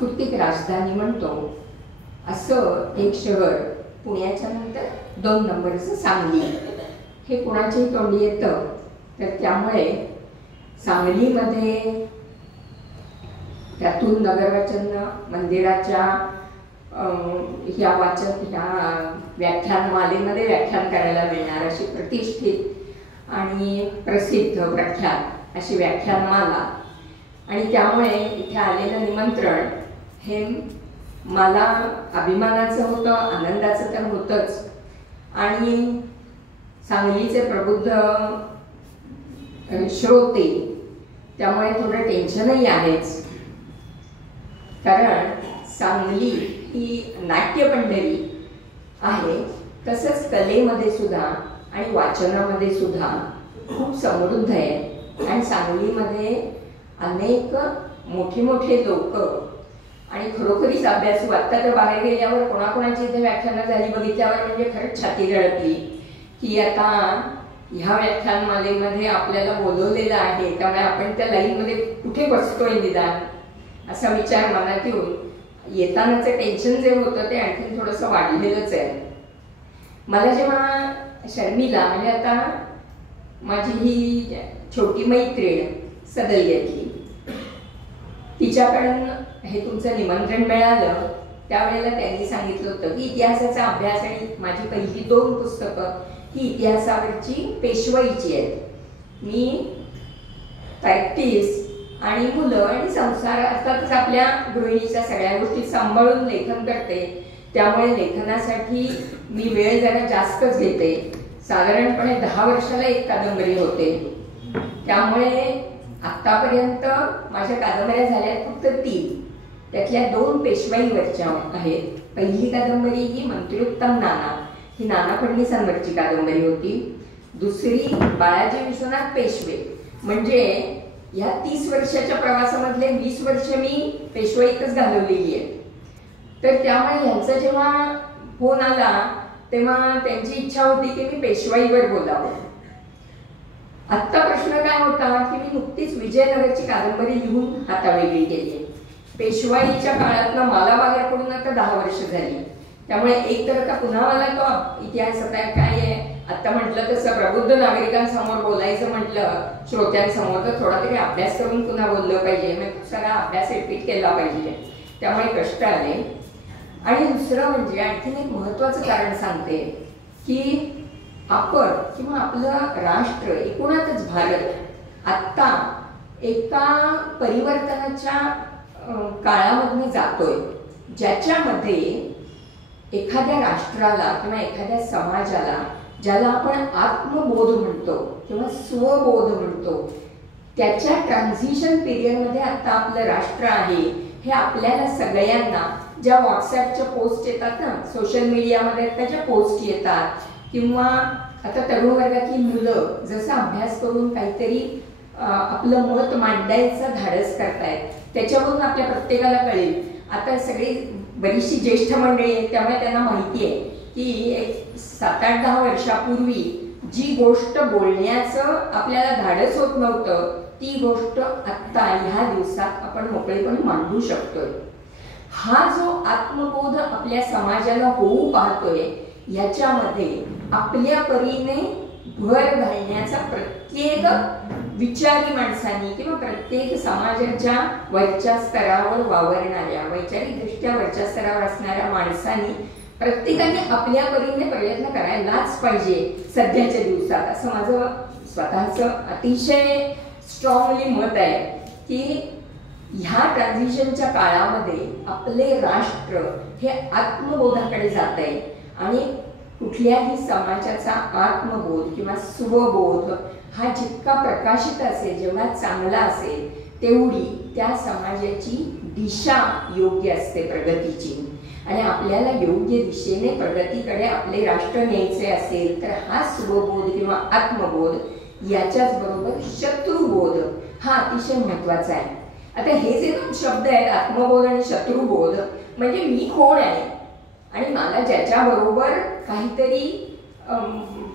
सांस्कृतिक राजधानी म्हणतो असं एक शहर पुण्याच्या नंतर 2 नंबरचं सांगली हे कोणाच्याही तोंडी येतं. तर त्यामुळे सांगलीमध्ये त्यातून नगरवचन मंदिराच्या ह्या व्याख्यानमालेमध्ये व्याख्यान करायला मिळणार अशी प्रतिष्ठित आणि प्रसिद्ध प्रख्यात अशी व्याख्यानमाला आणि त्यामुळे इथे आलेलं निमंत्रण हे मला अभिमानाचं होतं, आनंदाचं तर होतंच. आणि सांगलीचे प्रबुद्ध श्रोते त्यामुळे थोडं टेन्शनही आहेच, कारण सांगली ही नाट्यपंढरी आहे. तसंच कलेमध्ये सुद्धा आणि वाचनामध्ये सुद्धा खूप समृद्ध आहे. आणि सांगलीमध्ये अनेक मोठे मोठे लोक आणि खरोखरीच अभ्यासू. आत्ता तर बाहेर गेल्यावर कोणाकोणाची इथे व्याख्यानं झाली बघितल्यावर म्हणजे खरंच छाती गळतली की आता ह्या व्याख्यानमालेमध्ये आपल्याला बोलवलेलं आहे, त्यामुळे आपण त्या लाईनमध्ये कुठे बसतोय निदान असा विचार मनात येऊन येतानाचं टेन्शन जे होतं ते आणखीन थोडंसं वाढलेलंच आहे. मला जेव्हा शर्मिला म्हणजे आता माझी ही छोटी मैत्रीण सदलग्यातली तिच्याकडून हे तुमचं निमंत्रण मिळालं त्यावेळेला त्यांनी सांगितलं होतं की इतिहासाचा अभ्यास आणि माझी पहिली 2 पुस्तकं ही इतिहासावरची पेशवाईची आहेत. मी प्रॅक्टिस आणि मुलं आणि संसार अर्थातच आपल्या गृहिणीच्या सगळ्या गोष्टी सांभाळून लेखन करते, त्यामुळे लेखनासाठी मी वेळ जरा जास्तच घेते. साधारणपणे 10 वर्षाला एक कादंबरी होते. त्यामुळे आतापर्यंत माझ्या कादंबऱ्या झाल्यात फक्त 3. त्यातल्या 2 पेशवाईवरच्या आहेत. पहिली कादंबरी ही मंत्र्योत्तम नाना ही नाना फडणीसांवरची कादंबरी होती. दुसरी बाळाजी विश्वनाथ पेशवे म्हणजे या 30 वर्षाच्या प्रवासामधले 20 वर्ष मी पेशवाईतच घालवलेली आहे. तर त्यामुळे यांचा जेव्हा फोन आला तेव्हा त्यांची इच्छा होती की मी पेशवाईवर बोलावं. आत्ता प्रश्न काय होता की मी नुकतीच विजयनगरची कादंबरी लिहून हातावेगळी केली आहे. पेशवाईच्या काळातनं मला बाहेर पडून आता 10 वर्ष झाली. त्यामुळे एक तर आता पुन्हा मला तो इतिहास आता काय आहे आता म्हटलं तसं प्रबुद्ध नागरिकांसमोर बोलायचं म्हटलं श्रोत्यांसमोर तर थोडा तरी अभ्यास करून पुन्हा बोललं पाहिजे, मग सगळा अभ्यास रिपीट केला पाहिजे, त्यामुळे कष्ट आले. आणि दुसरं म्हणजे आणखीन एक महत्वाचं कारण सांगते की आपण किंवा आपलं राष्ट्र एकूणातच भारत आत्ता एका परिवर्तनाच्या काळामध्ये जातोय ज्याच्यामध्ये एखाद्या राष्ट्राला किंवा एखाद्या समाजाला ज्याला आपण आत्मबोध म्हणतो किंवा स्वबोध म्हणतो त्याच्या ट्रान्झिशन पिरियडमध्ये आता आपलं राष्ट्र आहे. हे आपल्याला सगळ्यांना ज्या व्हॉट्सॲपच्या पोस्ट येतात ना, सोशल मीडियामध्ये त्याच्या पोस्ट येतात किंवा आता तरुण वर्गातली मुलं जसं अभ्यास करून काहीतरी आपलं मत मांडायचं धाडस करतायत त्याच्यावरून आपल्या प्रत्येकाला कळेल. आता सगळी बरीचशी ज्येष्ठ मंडळी आहेत त्यामुळे त्यांना माहिती आहे की एक 7-8-10 वर्षापूर्वी जी गोष्ट बोलण्याचं आपल्याला धाडस होत नव्हतं ती गोष्ट आत्ता ह्या दिवसात आपण मोकळेपणे मांडू शकतोय. हा जो आत्मबोध आपल्या समाजाला होऊ पाहतोय याच्यामध्ये आपल्या परीने भर घालण्याचा प्रत्येक विचारी माणसांनी किंवा प्रत्येक समाजाच्या वरच्या स्तरावर वावरणाऱ्या वैचारिकदृष्ट्या वरच्या स्तरावर असणाऱ्या माणसांनी प्रत्येकाने आपल्या परीने प्रयत्न करायलाच पाहिजे सध्याच्या दिवसात, असं माझं स्वतःचं अतिशय स्ट्रॉंगली मत आहे की ह्या ट्रान्झिशनच्या काळामध्ये आपले राष्ट्र हे आत्मबोधाकडे जात आहे. आणि कुठल्याही समाजाचा आत्मबोध किंवा स्वबोध हा जितका प्रकाशित असेल जेवढा चांगला असेल तेवढी त्या समाजाची दिशा योग्य असते प्रगतीची. आणि आपल्याला योग्य दिशेने प्रगतीकडे आपले राष्ट्र न्यायचे असेल तर हा स्वबोध किंवा आत्मबोध याच्याच बरोबर शत्रुबोध हा अतिशय महत्वाचा आहे. आता हे जे 2 शब्द आहेत आत्मबोध आणि शत्रुबोध म्हणजे मी कोण आहे आणि मला ज्याच्याबरोबर काहीतरी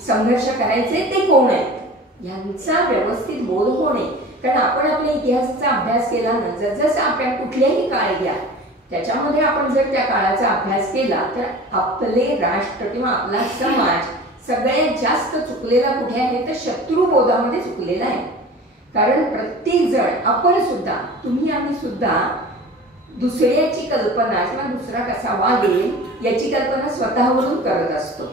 संघर्ष करायचे ते कोण आहे यांचा व्यवस्थित बोध होणे. कारण आपण आपल्या इतिहासाचा अभ्यास केला ना जसं आपण कुठल्याही काळ घ्या त्याच्यामध्ये आपण जर त्या काळाचा अभ्यास केला तर आपले राष्ट्र किंवा आपला समाज सगळ्यात जास्त चुकलेला कुठे आहे तर शत्रुबोधामध्ये चुकलेला आहे. कारण प्रत्येक जण आपण सुद्धा, तुम्ही आम्ही सुद्धा दुसऱ्याची कल्पना किंवा दुसरा कसा वागेल याची कल्पना स्वतःवरून करत असतो.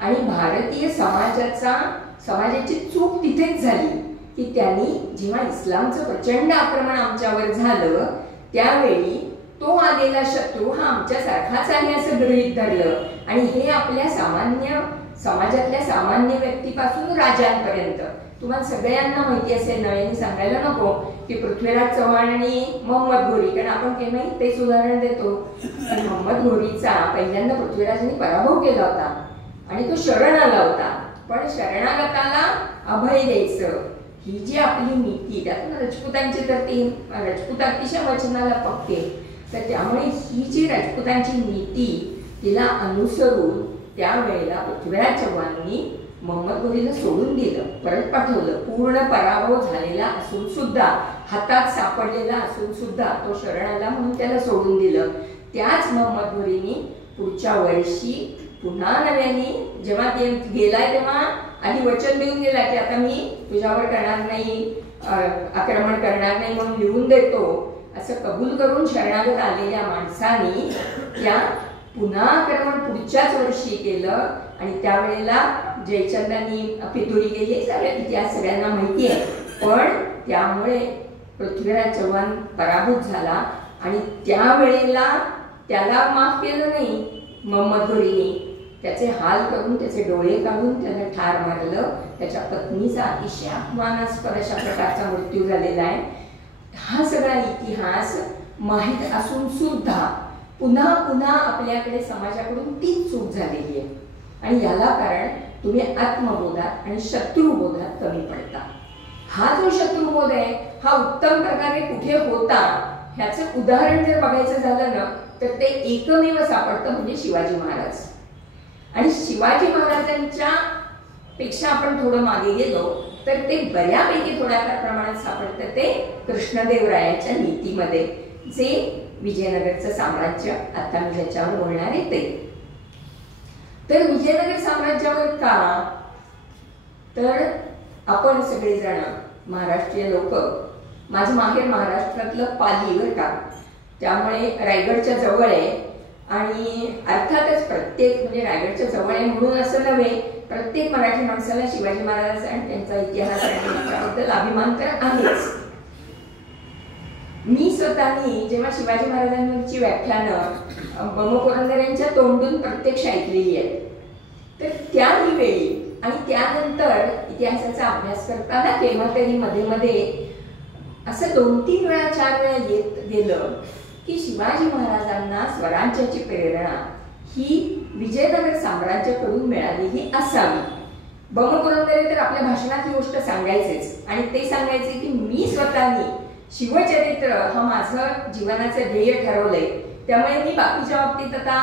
आणि भारतीय समाजाची चूक तिथेच झाली की त्यांनी जेव्हा इस्लामचं प्रचंड आक्रमण आमच्यावर झालं त्यावेळी तो आलेला शत्रू हा आमच्यासारखाच आहे असं गृहीत धरलं. आणि हे आपल्या समाजातल्या सामान्य व्यक्तीपासून राजांपर्यंत, तुम्हाला सगळ्यांना माहिती असेल, नव्याने सांगायला नको की पृथ्वीराज चव्हाण आणि मोहम्मद घोरी, कारण आपण केव्हाही तेच उदाहरण देतो. मोहम्मद घोरीचा पहिल्यांदा पृथ्वीराजांनी पराभव केला होता आणि तो शरण आला होता. पण शरणागताला अभय द्यायचं ही जी आपली नीती, त्यातून राजपुतांची तर ती राजपूत अतिशय वचनाला पक्के, तर त्यामुळे ही जी राजपुतांची नीती तिला अनुसरून त्यावेळेला पृथ्वीराज चव्हाणांनी मोहम्मद घोरीला सोडून दिलं, परत पाठवलं. पूर्ण पराभव झालेला असून सुद्धा, हातात सापडलेला असून सुद्धा तो शरण आला म्हणून त्याला सोडून दिलं. त्याच मोहम्मद घोरीने पुढच्या वर्षी पुन्हा नव्याने जेव्हा ते गेलाय तेव्हा आधी वचन देऊन गेला की आता मी तुझ्यावर करणार नाही, आक्रमण करणार नाही म्हणून लिहून देतो असं कबूल करून शरणागत आलेल्या माणसाने त्या पुन्हा आक्रमण पुढच्याच वर्षी केलं. आणि त्यावेळेला जयचंदांनी फितुरी केली, इतिहास सगळ्यांना माहिती आहे. पण त्यामुळे पृथ्वीराज चव्हाण पराभूत झाला आणि त्यावेळेला त्याला माफ केलं नाही मोहम्मद घोरीने. त्याचे हाल करून त्याचे डोळे काढून त्याला ठार मारलं. त्याच्या पत्नीचा अतिशय अपमानास्पद अशा प्रकारचा मृत्यू झालेला आहे. हा सगळा इतिहास माहीत असून सुद्धा पुन्हा पुन्हा आपल्याकडे समाजाकडून तीच चूक झालेली आहे. आणि याला कारण तुम्ही आत्मबोधात आणि शत्रुबोधात कमी पडता. हा जो शत्रुबोध आहे हा उत्तम प्रकारे कुठे होता ह्याचं उदाहरण जर बघायचं झालं ना तर ते एकमेव सापडतं म्हणजे शिवाजी महाराज. आणि शिवाजी महाराजांच्या पेक्षा आपण थोडं मागे गेलो तर ते बऱ्यापैकी थोड्याफार प्रमाणात सापडतं ते कृष्णदेवरायाच्या नीतीमध्ये, जे विजयनगरचं साम्राज्य आता मी ज्याच्यावर बोलणार आहे ते. तर विजयनगर साम्राज्यावर का, तर आपण सगळेजण महाराष्ट्रीय लोक, माझं माहेर महाराष्ट्रातलं पाली बरं का, त्यामुळे रायगडच्या जवळ आहे. आणि अर्थातच प्रत्येक म्हणजे रायगडच्या जवळ आहे म्हणून असं नव्हे, प्रत्येक मराठी माणसाला शिवाजी महाराज आणि त्यांचा इतिहास आणि त्याच्याबद्दल अभिमान तर आहेच. मी स्वतःनी जेव्हा शिवाजी महाराजांवरची व्याख्यानं बम पुरंदर यांच्या तोंडून प्रत्यक्ष ऐकलेली आहेत, तर त्याही वेळी आणि त्यानंतर इतिहासाचा अभ्यास करताना केव्हा तरी मध्ये मध्ये असं 2-3 वेळा 4 वेळा येत गेलं की शिवाजी महाराजांना स्वराज्याची प्रेरणा ही विजयनगर साम्राज्याकडून मिळालेली असावी. बम पुरंदरे तर आपल्या भाषणात ही गोष्ट सांगायचेच आणि ते सांगायचे की मी स्वतःनी शिवचरित्र हा माझं जीवनाचं ध्येय ठरवलंय, त्यामुळे मी बाकीच्या बाबतीत आता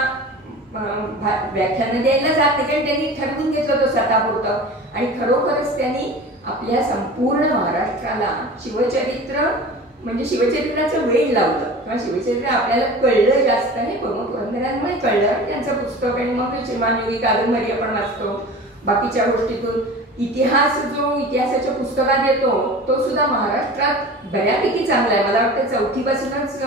व्याख्यानं द्यायला जात नाही, कारण त्यांनी ठरवून घेतलं होतं स्वतःपुरतं. आणि खरोखरच त्यांनी आपल्या संपूर्ण महाराष्ट्राला शिवचरित्र म्हणजे शिवचरित्राचं वेळ लावलं किंवा शिवचरित्र आपल्याला कळलं जास्त हे बम पुरंदरांमुळे कळलं. त्यांचं पुस्तक आणि मग श्रीमानयोगी कादंबरी आपण वाचतो, बाकीच्या गोष्टीतून इतिहास जो इतिहासाच्या पुस्तकात येतो तो सुद्धा महाराष्ट्रात बऱ्यापैकी चांगला आहे. मला वाटतं 4थी पासूनच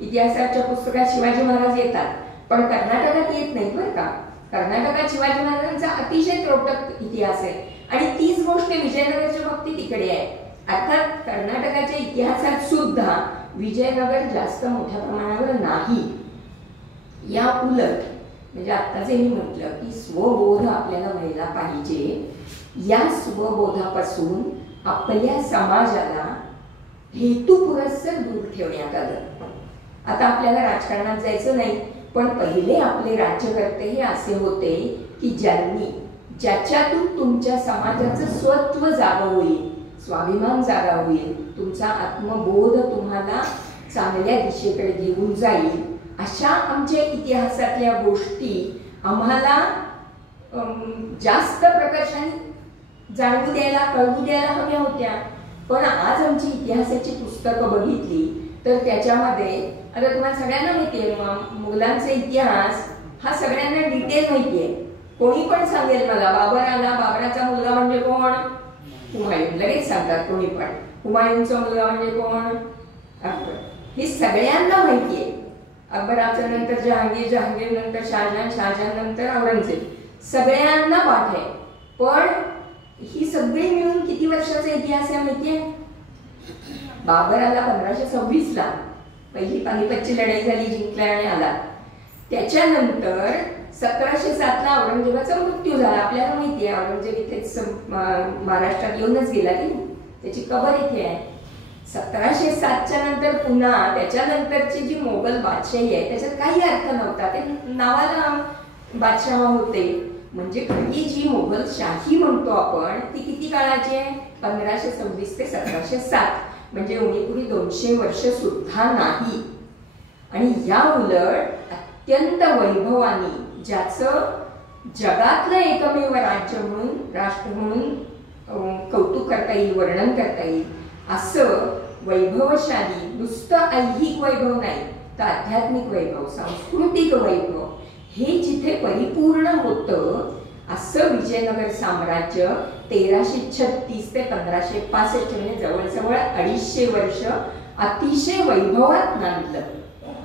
इतिहासाच्या पुस्तकात शिवाजी महाराज येतात, पण कर्नाटकात येत नाहीत बरं का. कर्नाटकात शिवाजी महाराजांचा अतिशय त्रोटक इतिहास आहे आणि तीच गोष्ट विजयनगरच्या बाबतीत तिकडे आहे. अर्थात कर्नाटकाच्या इतिहासात सुद्धा विजयनगर जास्त मोठ्या प्रमाणावर नाही. या उलट म्हणजे आता जे मी म्हटलं की स्वबोध आपल्याला व्हायला पाहिजे, या स्वबोधापासून आपल्या समाजाला हेतुपुरस्सर दूर ठेवण्यात आलं. आता आपल्याला राजकारणात जायचं नाही, पण पहिले आपले राज्यकर्ते हे असे होते की ज्याच्यातून तुमच्या समाजाचं स्वत्व जागं होईल, स्वाभिमान जागा होईल, तुमचा आत्मबोध तुम्हाला चांगल्या दिशेकडे घेऊन जाईल, अशा आमच्या इतिहासातल्या गोष्टी आम्हाला जास्त प्रकर्षाने कळवू द्यायला हव्या होत्या. पण आज आमची इतिहासाची पुस्तकं बघितली तर त्याच्यामध्ये आता तुम्हाला सगळ्यांना माहितीये मुघलांचा इतिहास हा सगळ्यांना डिटेल माहितीये. कोणी पण सांगेल मला बाबर आला, बाबराचा मुलगा म्हणजे कोण? हुमायून. लगेच सांगतात कोणी पण. हुमायूनचा मुलगा म्हणजे कोण? अकबर. हे सगळ्यांना माहितीये. अकबराच्या नंतर जहांगीर, जहांगीर नंतर शहाजहान, शहाजहान नंतर औरंगजेब. सगळ्यांना पाठ आहे. पण ही सगळी मिळून किती वर्षाचा इतिहास आहे माहितीये? बाबर आला 1526 पहिली पानिपतची लढाई झाली, जिंकला आणि आला. त्याच्यानंतर 1707 औरंगजेबाचा मृत्यू झाला. आपल्याला माहिती आहे औरंगजेब इथेच महाराष्ट्रात येऊनच गेला की त्याची कबर इथे आहे. 1707च्या नंतर पुन्हा त्याच्यानंतरची जी मोगल बादशाही आहे त्याच्यात काही अर्थ नव्हता. ते नावाला बादशाह होते. म्हणजे खरी जी मोगल शाही म्हणतो आपण ती किती काळाची आहे? 1526 ते 1707. म्हणजे उणीपुरी 200 वर्ष सुद्धा नाही. आणि या उलट अत्यंत वैभवानी ज्याचं जगातलं एकमेव राज्य म्हणून, राष्ट्र म्हणून कौतुक करता येईल, वर्णन करता येईल असं वैभवशाली, नुसतं ऐहिक वैभव नाही तर आध्यात्मिक वैभव, सांस्कृतिक वैभव हे जिथे परिपूर्ण होतं असं विजयनगर साम्राज्य 1336 ते 1565 म्हणजे जवळजवळ 250 वर्ष अतिशय वैभवात नांदलं.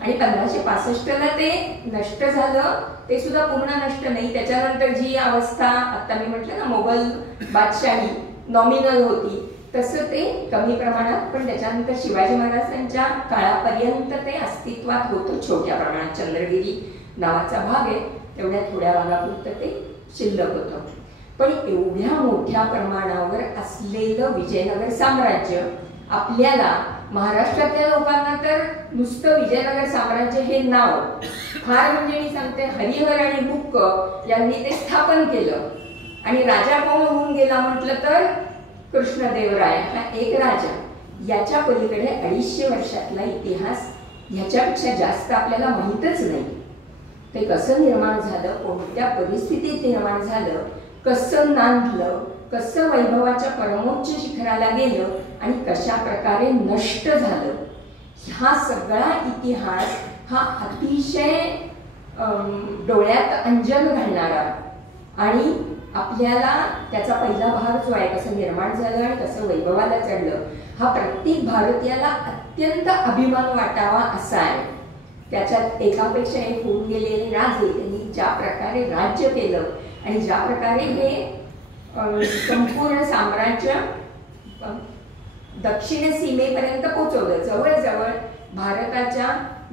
आणि 1565ला ते नष्ट झालं. ते सुद्धा पूर्ण नष्ट नाही. त्याच्यानंतर जी अवस्था आता मी म्हटलं ना मोगल बादशाही नॉमिनल होती तसं ते कमी प्रमाणात, पण त्याच्यानंतर शिवाजी महाराजांच्या काळापर्यंत ते अस्तित्वात होतं. छोट्या प्रमाणात चंद्रगिरी नावाचा भाग आहे तेवढ्या थोड्या भागापुरतं ते शिल्लक होतं. पण एवढ्या मोठ्या प्रमाणावर असलेलं विजयनगर साम्राज्य आपल्याला महाराष्ट्रातल्या लोकांना तर नुसतं विजयनगर साम्राज्य हे नाव फार म्हणजे मी सांगते हरिहर आणि बुक्क यांनी ते स्थापन केलं. आणि राजा कोण होऊन गेला म्हटलं तर कृष्णदेवराय हा एक राजा. याच्या पलीकडे 250 वर्षातला इतिहास ह्याच्यापेक्षा जास्त आपल्याला माहीतच नाही. ते कसं निर्माण झालं, कोणत्या परिस्थितीत निर्माण झालं, कसं नांदलं, कसं वैभवाच्या परमोच्च शिखराला गेलं आणि कशा प्रकारे नष्ट झालं, हा सगळा इतिहास हा अतिशय डोळ्यात अंजन घालणारा आणि आपल्याला त्याचा पहिला भाग जो आहे कसं निर्माण झालं आणि कसं वैभवाला चढलं हा प्रत्येक भारतीयाला अत्यंत अभिमान वाटावा असा आहे. त्याच्यात एकापेक्षा एक होऊन गेलेले राजे त्यांनी ज्या प्रकारे राज्य केलं आणि ज्या प्रकारे हे संपूर्ण साम्राज्य दक्षिण सीमेपर्यंत पोहोचवलं. जवळजवळ भारताच्या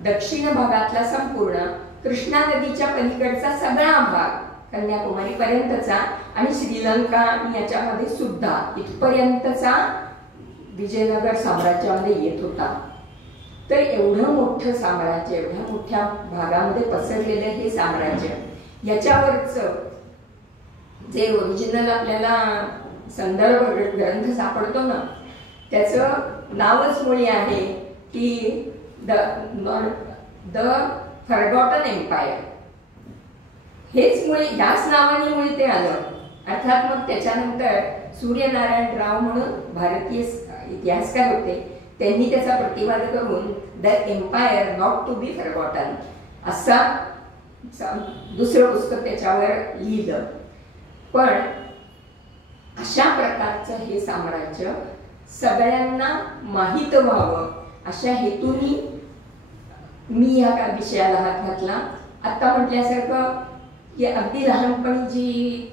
दक्षिण भागातला संपूर्ण कृष्णा नदीच्या पलीकडचा सगळा भाग कन्याकुमारी पर्यंतचा आणि श्रीलंका याच्यामध्ये सुद्धा इथपर्यंतचा विजयनगर साम्राज्यामध्ये येत होता. तर एवढं मोठं साम्राज्य, एवढ्या मोठ्या भागामध्ये पसरलेलं हे साम्राज्य, याच्यावरचं जे ओरिजिनल आपल्याला संदर्भ ग्रंथ सापडतो ना त्याचं नावच मुळी आहे की द फॉरगॉटन एम्पायर. हेच मुळे याच नावाने मुळे ते आलं. अर्थात मग त्याच्यानंतर सूर्यनारायण राव म्हणून भारतीय इतिहासकार होते, त्यांनी त्याचा प्रतिवाद करून The Empire Not to Be Forgotten असा दुसरं पुस्तक त्याच्यावर लिहिलं. पण अशा प्रकारचं हे साम्राज्य सगळ्यांना माहीत व्हावं अशा हेतूनी मी या विषयाला हात घातला. आता म्हटल्यासारखं की अगदी लहानपणी जी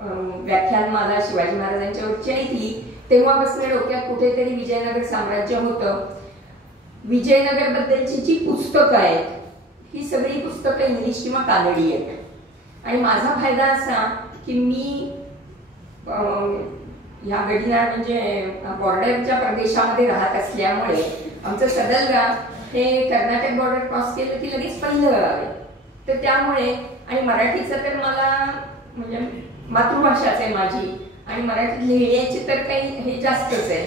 व्याख्यानमाला शिवाजी महाराजांच्यावरची ऐकली तेव्हापासून डोक्यात कुठेतरी विजयनगर साम्राज्य होतं. विजयनगर बद्दलची जी पुस्तकं आहेत ही सगळी पुस्तकं इंग्लिश किंवा कानडी आहेत. आणि माझा फायदा असा की मी ह्या गडिनार म्हणजे बॉर्डरच्या प्रदेशामध्ये राहत असल्यामुळे आमचं सदलगा हे कर्नाटक बॉर्डर क्रॉस केलं की लगेच पहिलं गाव आहे. तर त्यामुळे आणि मराठीचं तर मला म्हणजे मातृभाषाच आहे माझी आणि मराठी लिहिण्याची तर काही हे जास्तच आहे.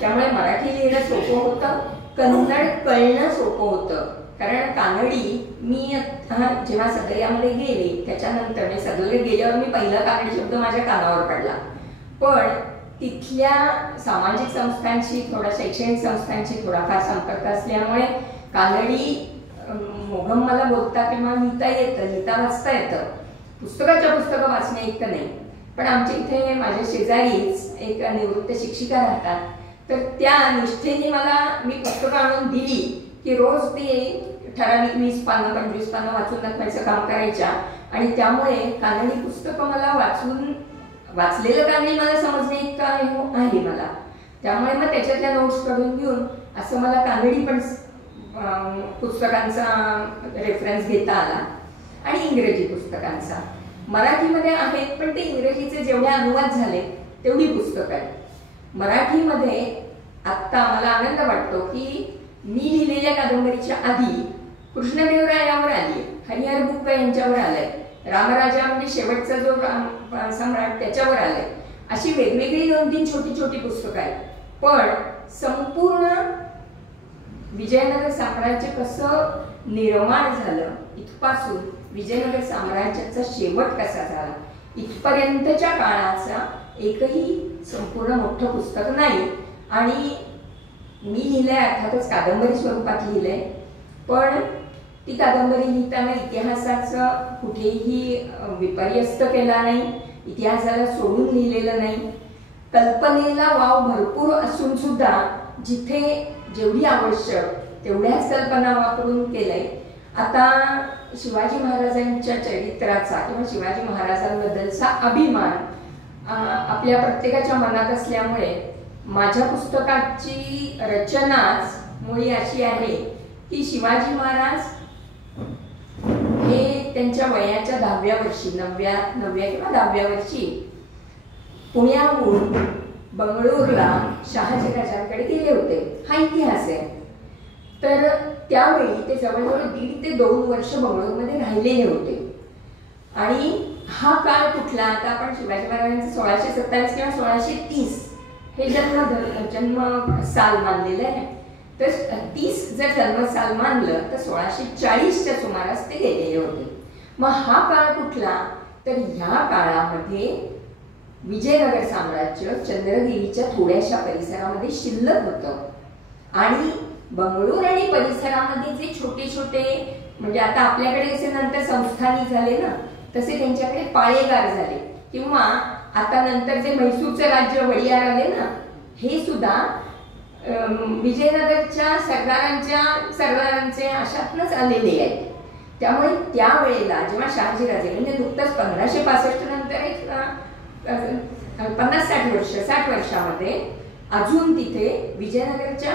त्यामुळे मराठी लिहिणं सोपं होतं, कन्नड कळणं सोपं होतं. कारण कानडी मी जेव्हा सदर्यामध्ये गेले त्याच्यानंतर सदर्यात गेल्यावर मी पहिला कानडी शब्द माझ्या कानावर पडला. पण तिथल्या सामाजिक संस्थांशी थोडा शैक्षणिक संस्थांशी थोडाफार संपर्क असल्यामुळे कानडी मोघम मला बोलता किंवा लिहिता येतं, लिहिता वाचता येतं. पुस्तकं वाचणं इतकं नाही. पण आमच्या इथे माझ्या शेजारीच एक निवृत्त शिक्षिका राहतात. तर त्या निष्ठेने मी पुस्तकं आणून दिली की रोज ते ठराविक 20 पानं 25 पानं वाचून दाखवायचं काम करायच्या. आणि त्यामुळे कानडी पुस्तकं मला वाचलेलं कानडी मला समजणे इतकं आहे मला. त्यामुळे मग त्याच्यातल्या नोट्स काढून घेऊन असं मला कानडी पण पुस्तकांचा रेफरन्स घेता आला आणि इंग्रजी पुस्तकांचा. मराठीमध्ये आहेत पण ते इंग्रजीचे जेवढे अनुवाद झाले तेवढी पुस्तकं आहेत. मराठीमध्ये आत्ता मला आनंद वाटतो की मी लिहिलेल्या कादंबरीच्या आधी कृष्णदेवरायावर आली, हरिहर बुक्क यांच्यावर आलंय, रामराजा म्हणजे शेवटचा जो सम्राट त्याच्यावर आलंय. अशी वेगवेगळी 2-3 छोटी छोटी पुस्तकं आहेत. पण संपूर्ण विजयनगर साम्राज्य कसं निर्माण झालं इथपासून विजयनगर साम्राज्याचा शेवट कसा झाला इथपर्यंतच्या काळाचा एकही संपूर्ण मोठं पुस्तक नाही. आणि मी लिहिलंय अर्थातच कादंबरी स्वरूपात लिहिलंय. पण ती कादंबरी लिहिताना इतिहासाचं कुठेही विपर्यस्त केला नाही, इतिहासाला सोडून लिहिलेलं नाही. कल्पनेला वाव भरपूर असून सुद्धा जिथे जेवढी आवश्यक तेवढ्याच कल्पना वापरून केलंय. आता शिवाजी महाराजांच्या चरित्राचा किंवा शिवाजी महाराजांबद्दलचा अभिमान आपल्या प्रत्येकाच्या मनात असल्यामुळे माझ्या पुस्तकाची रचनाच मुळी अशी आहे की शिवाजी महाराज हे त्यांच्या वयाच्या 10व्या वर्षी 9व्या किंवा 10व्या वर्षी पुण्याहून बंगळूरला शहाजीराजांकडे गेले होते. हा इतिहास आहे. तर त्यावेळी ते जवळजवळ 1.5 ते 2 वर्ष बंगळूरमध्ये राहिलेले होते. आणि हा काळ कुठला, आता आपण शिवाजी महाराजांचं 1627 किंवा 1630 हे जन्म साल मानलेलं आहे. तर 30 जर जन्मसाल मानलं तर 1640च्या सुमारास ते गेलेले होते. मग हा काळ कुठला, तर ह्या काळामध्ये विजयनगर साम्राज्य चंद्रगिरीच्या थोड्याशा परिसरामध्ये शिल्लक होतं. आणि बंगळूर आणि परिसरामध्ये जे छोटे छोटे म्हणजे आता आपल्याकडे कसे नंतर संस्थानिक झाले ना, तसे त्यांच्याकडे पाळेगार झाले. किंवा आता नंतर जे म्हैसूरचं राज्य वडियार आले ना, हे सुद्धा विजयनगरच्या सरदारांचे अशातनच आलेले आहेत. त्यामुळे त्यावेळेला जेव्हा शहाजीराजे म्हणजे नुकतंच 1565 नंतर एक 50-60 वर्षामध्ये अजून तिथे विजयनगरच्या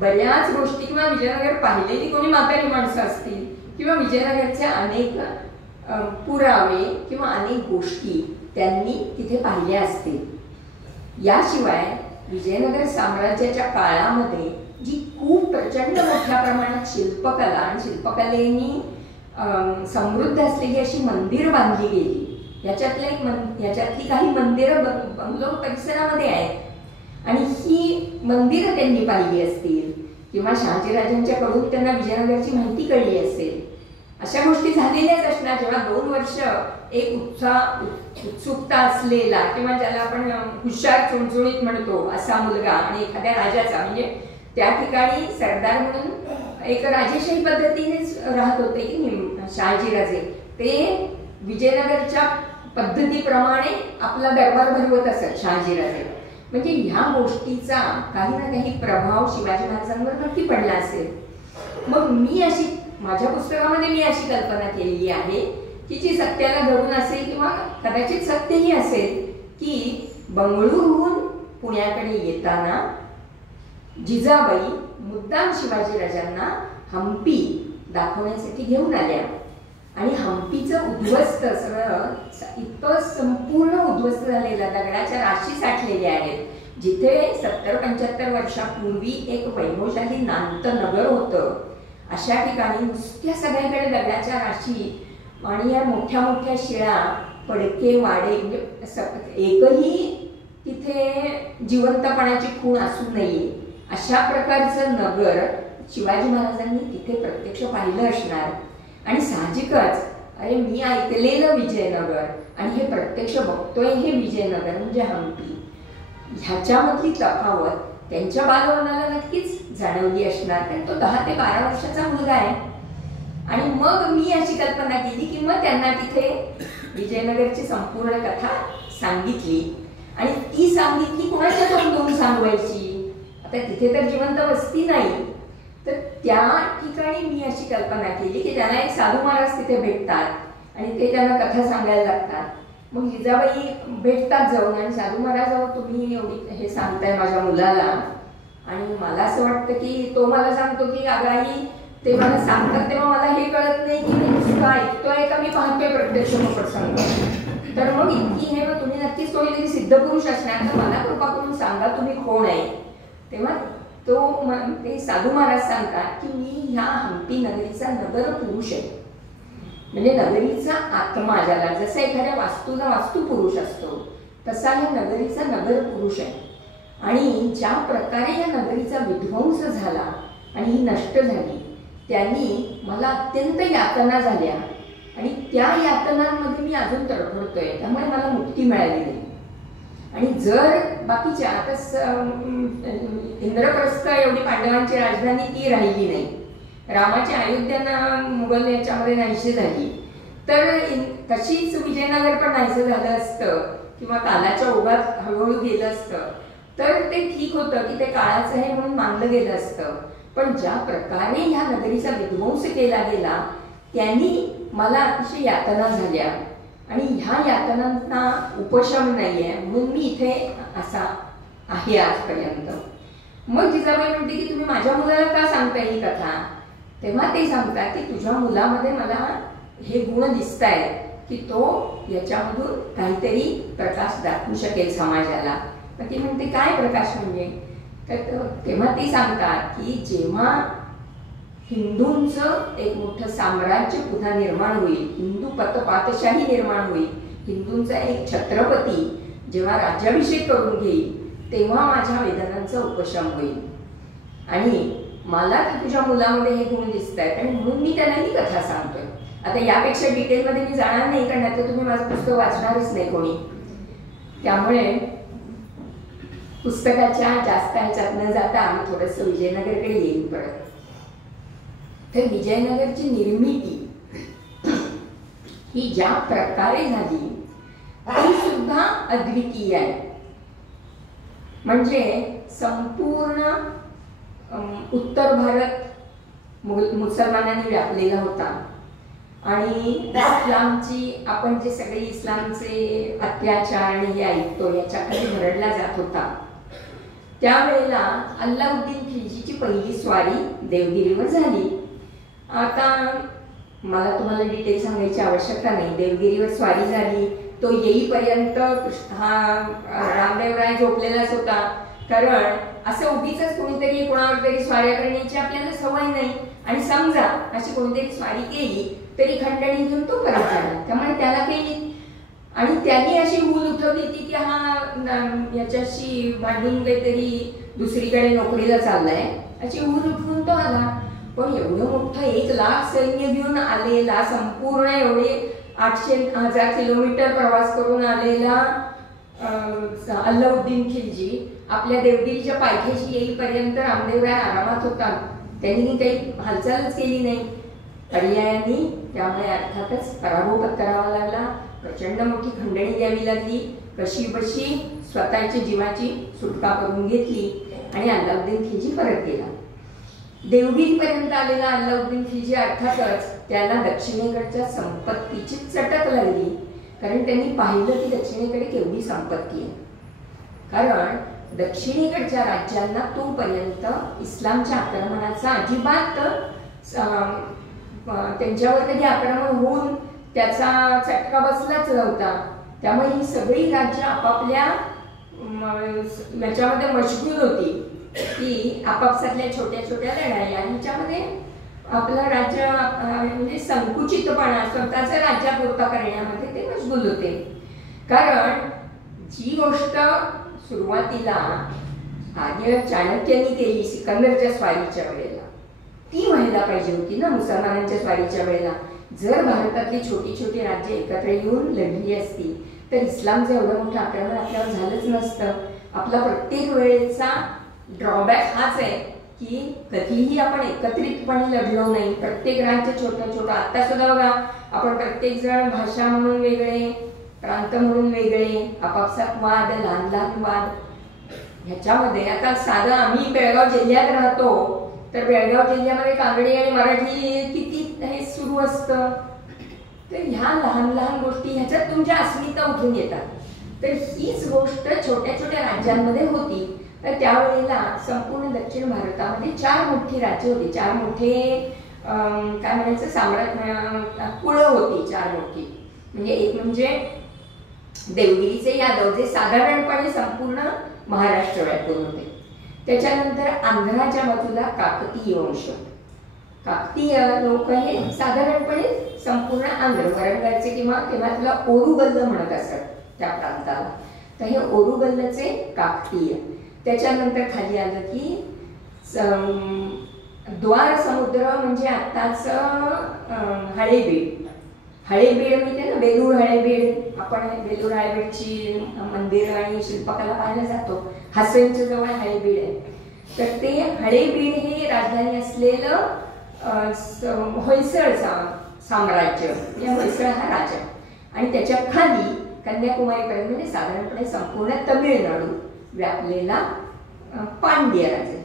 बऱ्याच गोष्टी किंवा विजयनगर पाहिलेली कोणी म्हातारी माणसं असतील किंवा विजयनगरच्या अनेक पुरावे किंवा अनेक गोष्टी त्यांनी तिथे पाहिल्या असतील. याशिवाय विजयनगर साम्राज्याच्या काळामध्ये जी खूप प्रचंड मोठ्या प्रमाणात शिल्पकला आणि शिल्पकलेनी समृद्ध असलेली अशी मंदिरं बांधली गेली. याच्यातली काही मंदिरं बंगलोर परिसरामध्ये आहेत. आणि ही मंदिरं त्यांनी पाहिली असतील किंवा शहाजीराजांच्याकडून त्यांना विजयनगरची माहिती कळली असेल. अशा गोष्टी झालेल्याच असणार. जेव्हा 2 वर्ष एक उत्सुकता असलेला किंवा ज्याला आपण हुशार चुणचुणीत म्हणतो असा मुलगा आणि एखाद्या राजाचा म्हणजे त्या ठिकाणी सरदार म्हणून एक राजेशाही पद्धतीनेच राहत होते की शहाजीराजे, ते विजयनगरच्या पद्धतीप्रमाणे आपला दरबार भरवत असत शहाजीराजे. म्हणजे ह्या गोष्टीचा काही ना काही प्रभाव शिवाजी महाराजांवर नक्की पडला असेल. मग मी अशी माझ्या पुस्तकामध्ये मी अशी कल्पना केलेली आहे की जी सत्याला धरून असेल किंवा कदाचित सत्यही असेल की बंगळूरहून पुण्याकडे येताना जिजाबाई मुद्दाम शिवाजीराजांना हम्पी दाखवण्यासाठी घेऊन आल्या. आणि हम्पीचं उद्ध्वस्त सगळं इतकं संपूर्ण उद्ध्वस्त झालेलं, दगडाच्या राशी साठलेल्या आहेत. जिथे 70-75 वर्षापूर्वी एक वैभवशाली नांत नगर होतं, अशा ठिकाणी नुसत्या सगळीकडे दगडाच्या राशी आणि या मोठ्या मोठ्या शिळा, पडके, वाडे, म्हणजे एकही तिथे जिवंतपणाची खूण असू नये अशा प्रकारचं नगर शिवाजी महाराजांनी तिथे प्रत्यक्ष पाहिलं असणार. आणि साहजिकच अरे मी ऐकलेलं विजयनगर आणि हे प्रत्यक्ष बघतोय हे विजयनगर म्हणजे हम्पी. ह्याच्यामधली तफावत त्यांच्या बालवनाला नक्कीच जाणवली असणार, कारण तो 10 ते 12 वर्षाचा मुलगा आहे. आणि मग मी अशी कल्पना केली की मग त्यांना तिथे विजयनगरची संपूर्ण कथा सांगितली. आणि ती सांगितली कुणाच्या तोंडून सांगवायची, आता तिथे तर जिवंत वस्ती नाही, तर त्या ठिकाणी मी अशी कल्पना केली की त्यांना एक साधू महाराज तिथे भेटतात आणि ते त्यांना कथा सांगायला लागतात. मग जिजाबाई भेटतात जाऊन आणि साधू महाराज, तुम्ही एवढी हे सांगताय माझ्या मुलाला, आणि मला असं वाटतं की तो मला सांगतो की अगाई ते मला सांगतात तेव्हा मला हे कळत नाही की मी नुसतं ऐकतोय का मी पाहतोय प्रत्यक्ष प्रसंग. तर मग इतकी हे, मग तुम्ही नक्कीच कोणीतरी सिद्ध पुरुष असणार, तर मला कृपा करून सांगा तुम्ही कोण आहे. तेव्हा ते साधू महाराज सांगतात की मी ह्या हंपी नगरीचा नगर पुरुष आहे. म्हणजे नगरीचा आत्मा, ज्याला जसा एखाद्या वास्तूला वास्तू पुरुष असतो तसा या नगरीचा नगर पुरुष आहे. आणि ज्या प्रकारे या नगरीचा विध्वंस झाला आणि ही नष्ट झाली, त्यांनी मला अत्यंत यातना झाल्या आणि त्या यातनांमध्ये मी अजून तडफडतोय, त्यामुळे मला मुक्ती मिळाली नाही. आणि जर बाकीच्या आता इंद्रप्रस्थ एवढी पांडवांची राजधानी ती राहिली नाही, रामाची अयोध्या मुघल याच्यामध्ये नाहीशी झाली, तर तशीच विजयनगर पण नाहीसं झालं असतं किंवा कालाच्या ओघात हळूहळू गेलं असतं तर ते ठीक होतं की ते काळाचं आहे म्हणून मानलं गेलं असतं. पण ज्या प्रकारे ह्या नगरीचा विध्वंस केला गेला त्यांनी मला अतिशय यातना झाल्या आणि ह्या यातनांना उपशम नाहीये, म्हणून मी इथे असा आहे आजपर्यंत. मग जिजाबाई म्हणते की तुम्ही माझ्या मुलाला का सांगताय ही कथा. तेव्हा ते सांगतात की तुझ्या मुलामध्ये मला हे गुण दिसत आहेत की तो याच्यामधून काहीतरी प्रकाश दाखवू शकेल समाजाला. तर ती म्हणते काय प्रकाश म्हणजे, तर तेव्हा ते सांगतात की जेव्हा हिंदूंचं एक मोठं साम्राज्य पुन्हा निर्माण होईल, हिंदू पातशाही निर्माण होईल, हिंदूंचा एक छत्रपती जेव्हा राज्याभिषेक करून घेईल तेव्हा माझ्या वेदनांचा उपशम होईल. आणि मला तुझ्या मुलामध्ये हे गुण दिसत आहेत आणि म्हणून मी त्यांना ही कथा सांगतोय. आता यापेक्षा डिटेलमध्ये मी जाणार नाही, कारण आता तुम्ही माझं पुस्तक वाचणारच नाही कोणी, त्यामुळे पुस्तकाच्या जास्त ह्याच्यात न जाता आम्ही थोडंसं विजयनगरकडे येईल परत. तर विजयनगरची निर्मिती ही ज्या प्रकारे झाली ती सुद्धा अद्वितीय आहे. म्हणजे संपूर्ण उत्तर भारत मुसलमानांनी व्यापलेला होता आणि इस्लामची, आपण जे सगळे इस्लामचे अत्याचार आणि हे ऐकतो याच्याकडे भरडला जात होता. त्यावेळेला अल्लाउद्दीन खिलजीची पहिली स्वारी देवगिरीवर झाली. आता मला तुम्हाला डिटेल सांगायची आवश्यकता नाही. देवगिरीवर स्वारी झाली, तो येईपर्यंत हा रामदेवराय झोपलेलाच होता, कारण असं उगीच कोणीतरी कोणावर तरी स्वाऱ्या करण्याची आपल्याला सवय नाही. आणि समजा अशी कोणीतरी स्वारी केली तरी खंडणी घेऊन तो परत झाला, त्यामुळे त्याला काही, आणि त्यांनी अशी भूल उठवली होती की हा याच्याशी भांडून काहीतरी दुसरीकडे नोकरीला चाललाय, अशी भूल उठवून तो आला. पण एवढं मोठं 1,00,000 सैन्य घेऊन आलेला, संपूर्ण एवढे 800,000 किलोमीटर प्रवास करून आलेला अल्लाउद्दीन खिलजी आपल्या देवगिरीच्या पायथ्याशी येईपर्यंत रामदेवराय आरामात होता. त्यांनी काही हालचालच केली नाही पर्यायाने. त्यामुळे अर्थातच पराभव पत्करावा लागला, प्रचंड मोठी खंडणी द्यावी लागली. कशी बशी स्वतःच्या जीवाची सुटका करून घेतली आणि अल्लाउद्दीन खिलजी परत गेला. देवगिरीपर्यंत आलेला अल्लाउद्दीन खिलजी अर्थातच त्याला दक्षिणेकडच्या संपत्तीची चटक लागली, कारण त्यांनी पाहिलं की दक्षिणेकडे केवढी संपत्ती आहे. कारण दक्षिणेकडच्या राज्यांना तोपर्यंत इस्लामच्या आक्रमणाचा अजिबात त्यांच्यावर कधी आक्रमण होऊन त्याचा चटका बसलाच नव्हता. त्यामुळे ही सगळी राज्य आपापल्या याच्यामध्ये मशगूल होती की आपापसातल्या छोट्या छोट्या लढाई, आणि ह्याच्यामध्ये आपलं राज्य म्हणजे संकुचितपणा स्वतःचं राज्यापुरता करण्यामध्ये ते मशगूल होते. कारण जी गोष्ट सुरुवातीला आर्य चाणक्यांनी केली सिकंदरच्या स्वारीच्या वेळेला ती व्हायला पाहिजे होती ना मुसलमानांच्या स्वारीच्या वेळेला. जर भारतातली छोटी छोटी राज्य एकत्र येऊन लढली असती तर इस्लामचं एवढं मोठं आक्रमण आपल्यावर झालंच नसतं. आपला प्रत्येक वेळेचा ड्रॉबॅक हाच आहे की कधीही आपण एकत्रितपणे लढलो नाही. प्रत्येक राज्य छोटं छोटं. आता सुद्धा बघा, आपण प्रत्येक जण भाषा म्हणून वेगळे, प्रांत म्हणून वेगळे, आपापसात वाद, लहान लहान वाद. ह्याच्यामध्ये आता साधं आम्ही बेळगाव जिल्ह्यात राहतो, तर बेळगाव जिल्ह्यामध्ये कानडी आणि मराठी किती हे सुरू असतं. तर ह्या लहान लहान गोष्टी ह्याच्यात तुमच्या अस्मिता उठून येतात. तर हीच गोष्ट छोट्या छोट्या राज्यांमध्ये होती. तर त्यावेळेला संपूर्ण दक्षिण भारतामध्ये 4 मोठी राज्य होती, 4 मोठे काय म्हणायचं साम्राज्य कुळं होती, 4 मोठी. म्हणजे एक म्हणजे देवगिरीचे यादव, जे साधारणपणे संपूर्ण महाराष्ट्र व्यापून होते. त्याच्यानंतर आंध्राच्या बाजूला काकतीय वंश, काकतीय लोक हे साधारणपणे संपूर्ण आंध्र, वरंगळचे किंवा तेव्हा त्याला ओरुगल्ल म्हणत असत त्या प्रांताला. तर हे ओरुगल्लचे काकतीय. त्याच्यानंतर खाली आलं की द्वार समुद्र म्हणजे आत्ताच हळेबीड. हळेबीड म्हणजे ना वेलूर हळेबीड. आपण वेलूर हळेबीडची मंदिर आणि शिल्पकला पाहायला जातो. हसनच्या जवळ हळेबीड आहे. तर ते हळेबीड हे राजधानी असलेलं होयसळचा साम्राज्य. या होयसळ हा राजा आणि त्याच्या खाली कन्याकुमारीपर्यंत म्हणजे साधारणपणे संपूर्ण तमिळनाडू व्यापलेला पांड्य राजे.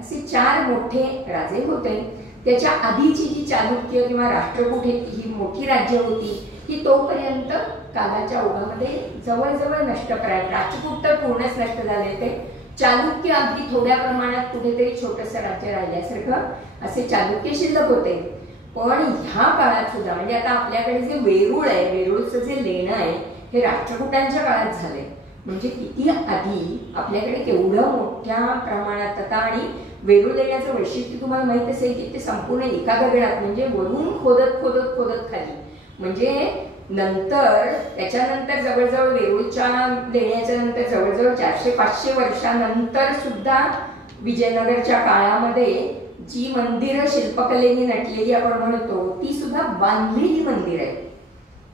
असे 4 मोठे राजे होते. त्याच्या आधीची जी चालुक्य किंवा राष्ट्रकूट ही मोठी राज्य होती, ही तोपर्यंत कालाच्या ओघामध्ये जवळजवळ नष्टप्राय. राजपूत तर पूर्णच नष्ट झाले. ते चालुक्य अगदी थोड्या प्रमाणात कुठेतरी छोटंसं राज्य राहिल्यासारखं असे चालुक्य शिल्लक होते. पण ह्या काळात सुद्धा म्हणजे आता आपल्याकडे जे वेरूळ आहे, वेरूळचं जे लेणं आहे, हे राष्ट्रकूटांच्या काळात झालंय. म्हणजे किती आधी आपल्याकडे केवढं मोठ्या प्रमाणात आता. आणि वेरूळ लेण्याचं वैशिष्ट्य तुम्हाला माहित असेल की ते संपूर्ण एका दगडात म्हणजे वरून खोदत खोदत खोदत खाली, म्हणजे नंतर त्याच्यानंतर जवळजवळ वेरूळच्या लेण्याच्या नंतर जवळजवळ 400-500 वर्षानंतर सुद्धा विजयनगरच्या काळामध्ये जी मंदिरं शिल्पकलेने नटलेली आपण म्हणतो, ती सुद्धा बांधलेली मंदिर आहेत.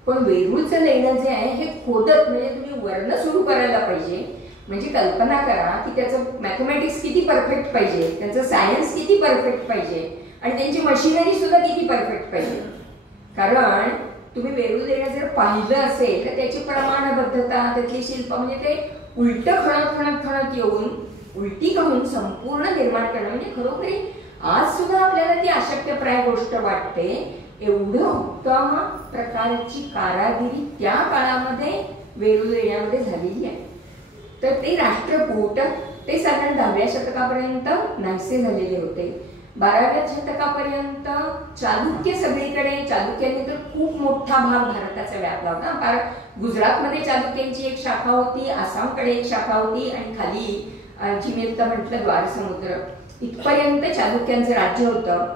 पण वेरूळचं लेणं जे आहे हे खोदत, म्हणजे तुम्ही वर्ण सुरू करायला पाहिजे. म्हणजे कल्पना करा की त्याचं मॅथमॅटिक्स किती परफेक्ट पाहिजे, त्याचं सायन्स किती परफेक्ट पाहिजे आणि त्यांची मशिनरी सुद्धा किती परफेक्ट पाहिजे. कारण तुम्ही वेरूळ लेणं जर पाहिलं असेल तर त्याची प्रमाणबद्धता, त्यातली शिल्प म्हणजे ते उलट खणत खणत खणत येऊन उलटी करून संपूर्ण निर्माण करणं म्हणजे खरोखरी आज सुद्धा आपल्याला ती अशक्यप्राय गोष्ट वाटते. एवढं उत्तम प्रकारची कारागिरी त्या काळामध्ये वेरूळ लेण्यामध्ये झालेली आहे. तर ते राष्ट्रकूट ते साधारण 10व्या शतकापर्यंत नाहीसे झालेले होते. 12व्या शतकापर्यंत चालुक्य सगळीकडे, चालुक्यांनी तर खूप मोठा भाग भारताचा व्यापला होता. कारण गुजरातमध्ये चालुक्यांची एक शाखा होती, आसामकडे एक शाखा होती आणि खाली जी मी म्हटलं द्वार समुद्र इथपर्यंत चालुक्यांचं राज्य होतं.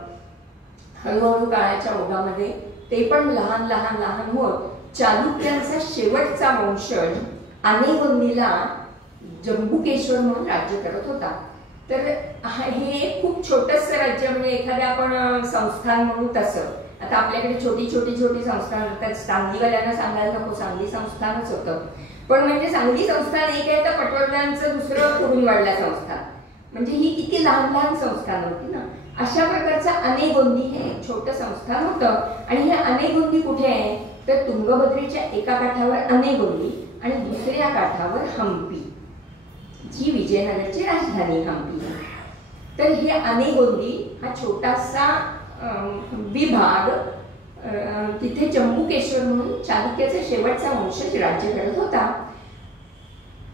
हळूहळू काळाच्या ओघामध्ये ते पण लहान लहान लहान होत चालुक्यांचा शेवटचा वंशज आनेगोंदीला जंबुकेश्वर म्हणून राज्य करत होता. तर हे खूप छोटंसं राज्य, म्हणजे एखाद्या आपण संस्थान म्हणू तसं. आता आपल्याकडे छोटी छोटी छोटी संस्थान असतात. सांगलीवाल्यांना सांगायला नको, सांगली संस्थानच होतं. पण म्हणजे सांगली संस्थान एक आहे तर पटवर्धनांचं दुसरं कुरुंदवाडला संस्थान, म्हणजे ही किती लहान लहान संस्थान होती ना. अशा प्रकारचं आनेगोंदी हे छोटं संस्थान होतं. आणि हे आनेगोंदी कुठे आहे तर तुंगभद्रेच्या एका काठावर आनेगोंदी आणि दुसऱ्या काठावर हम्पी, जी विजयनगरची राजधानी हम्पी. तर हे आनेगोंदी हा छोटासा विभाग तिथे जंबुकेश्वर म्हणून चालुक्याचा शेवटचा वंशज राज्य करत होता.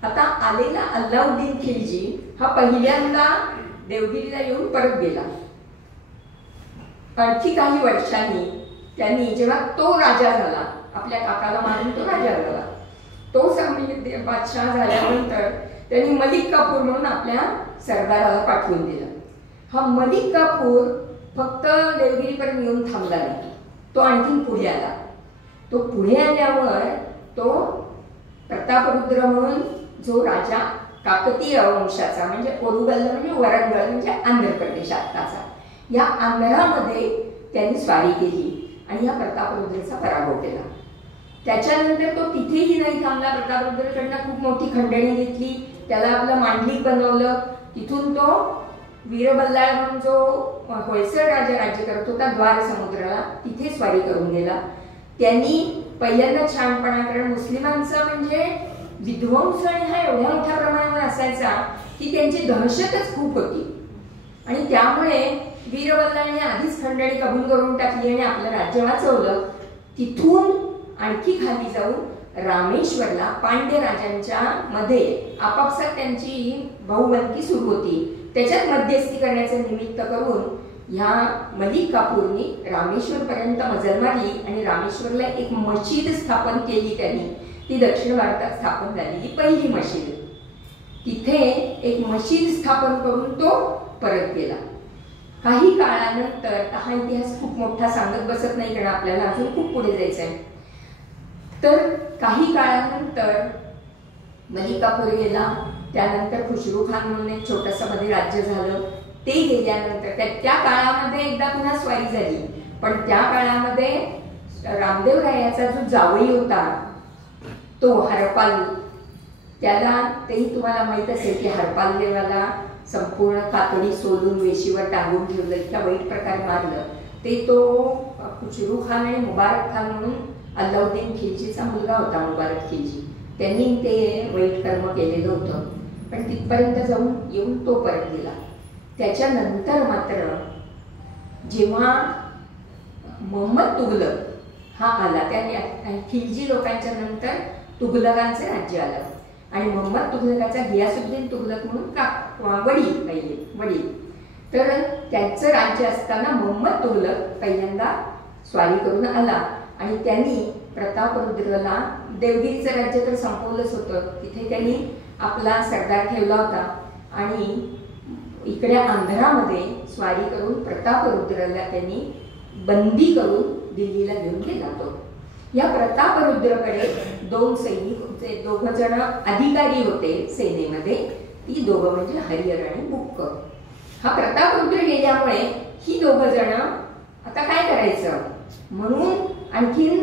आता आलेला अल्लाउद्दीन खिलजी हा पहिल्यांदा देवगिरीला येऊन परत गेला. आणखी काही वर्षांनी त्यांनी, जेव्हा तो राजा झाला, आपल्या काकाला मारून तो राजा झाला, तो बादशाह झाल्यानंतर त्यांनी मलिक काफूर म्हणून आपल्या सरदाराला पाठवून दिलं. हा मलिक काफूर फक्त देवगिरीपर्यंत येऊन थांबला नाही, तो आणखीन पुढे आला. तो पुढे आल्यावर तो प्रतापरुद्र म्हणून जो राजा काकतीय वंशाचा म्हणजे ओरुगल्ल म्हणजे वरंगळ म्हणजे आंध्र प्रदेश आत्ताचा, या आंध्रामध्ये त्यांनी स्वारी केली आणि या प्रतापरुद्रेचा पराभव केला. त्याच्यानंतर तो तिथेही नाही थांबला. प्रतापरुद्राकडनं खूप मोठी खंडणी घेतली, त्याला आपलं मांडलिक बनवलं. तिथून तो वीरबल्लाळ म्हणून जो होयसळ राजा राज्य करत होता द्वार समुद्राला, तिथे स्वारी करून गेला. त्यांनी पहिल्यांदा छानपणा, कारण मुस्लिमांचा म्हणजे विध्वंस आणि हा एवढ्या मोठ्या प्रमाणावर असायचा की त्यांची दहशतच खूप होती. आणि त्यामुळे वीरबल्लाळने आधीच खंडणी कबूल करून टाकली आणि आपलं राज्य वाचवलं. तिथून आणखी खाली जाऊन रामेश्वरला पांड्य राजांच्या मध्ये आपापसात त्यांची भाऊबंदी सुरू होती. त्याच्यात मध्यस्थी करण्याचं निमित्त करून ह्या मलिक काफूरनी रामेश्वर पर्यंत मजल मारली आणि रामेश्वरला एक मशीद स्थापन केली त्यांनी. ती दक्षिण भारतात स्थापन झालेली पहिली मशीद. तिथे एक मशीद स्थापन करून तो परत गेला. काही काळानंतर, हा इतिहास खूप मोठा सांगत बसत नाही कारण आपल्याला अजून खूप पुढे जायचं आहे. तर काही काळानंतर मलिक काफूर गेला. त्यानंतर खुसरू खान म्हणून एक छोटंसं मध्ये राज्य झालं. ते गेल्यानंतर त्या काळामध्ये एकदा पुन्हा स्वारी झाली. पण त्या काळामध्ये रामदेव रायाचा जो जावई होता तो हरपाल, त्याला तेही तुम्हाला माहित असेल की हरपाल देवाला संपूर्ण कातडी सोलून वेशीवर टांगून ठेवलं, इतक्या वाईट प्रकारे मारलं. ते तो खुसरू खान आणि मुबारक खान म्हणून अल्लाउद्दीन खिलजीचा मुलगा होता मुबारक खिलजी, त्यांनी ते वाईट कर्म केलेलं होतं. पण तिथपर्यंत येऊन तो परत गेला. त्याच्यानंतर मात्र जेव्हा मोहम्मद तुघलक हा आला, त्या खिलजी लोकांच्या नंतर तुघलकांचं राज्य आलं आणि मोहम्मद तुघलकाचा गियासुद्दीन तुघलक म्हणून वडील. तर त्यांचं राज्य असताना मोहम्मद तुघलक पहिल्यांदा स्वारी करून आला आणि त्यांनी प्रतापरुद्रला, देवगिरीचं राज्य तर संपवलंच होतं, तिथे त्यांनी आपला सरदार ठेवला होता आणि इकडे आंध्रामध्ये स्वारी करून प्रतापरुद्रला त्यांनी बंदी करून दिल्लीला घेऊन गेला. तो या प्रतापरुद्रकडे दोन सैनिक होते, दोघं जण अधिकारी होते सेनेमध्ये. ती दोघं म्हणजे हरिहर आणि बुक्क. हा प्रतापरुद्र गेल्यामुळे ही दोघं जण आता काय करायचं म्हणून आणखीन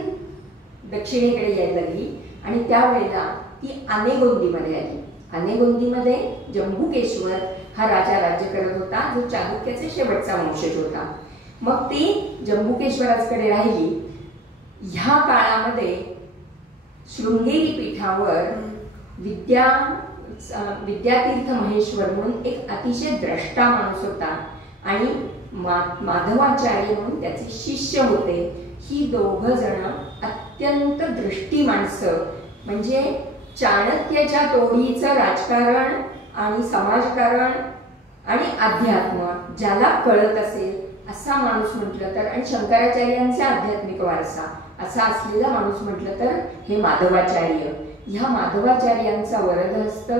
दक्षिणेकडे यायला लागली आणि त्यावेळेला ती आनेगोंदीमध्ये आली. आनेगोंदीमध्ये जंबुकेश्वर हा राजा राज्य करत होता, जो चालुक्याचा शेवटचा वंशज होता. मग ती जंबुकेश्वराकडे राहिली. ह्या काळामध्ये शृंगेरी पीठावर विद्यातीर्थ महेश्वर म्हणून एक अतिशय द्रष्टा माणूस होता आणि माधवाचार्य म्हणून त्याचे शिष्य होते. ही दोघं जण अत्यंत दृष्टी माणसं, म्हणजे चाणक्याच्या तोडीचं राजकारण आणि समाजकारण आणि अध्यात्म ज्याला कळत असेल असा माणूस म्हटलं तर, आणि शंकराचार्यांचा आध्यात्मिक वारसा असा असलेला माणूस म्हटलं तर हे माधवाचार्य. ह्या माधवाचार्यांचा वरदहस्त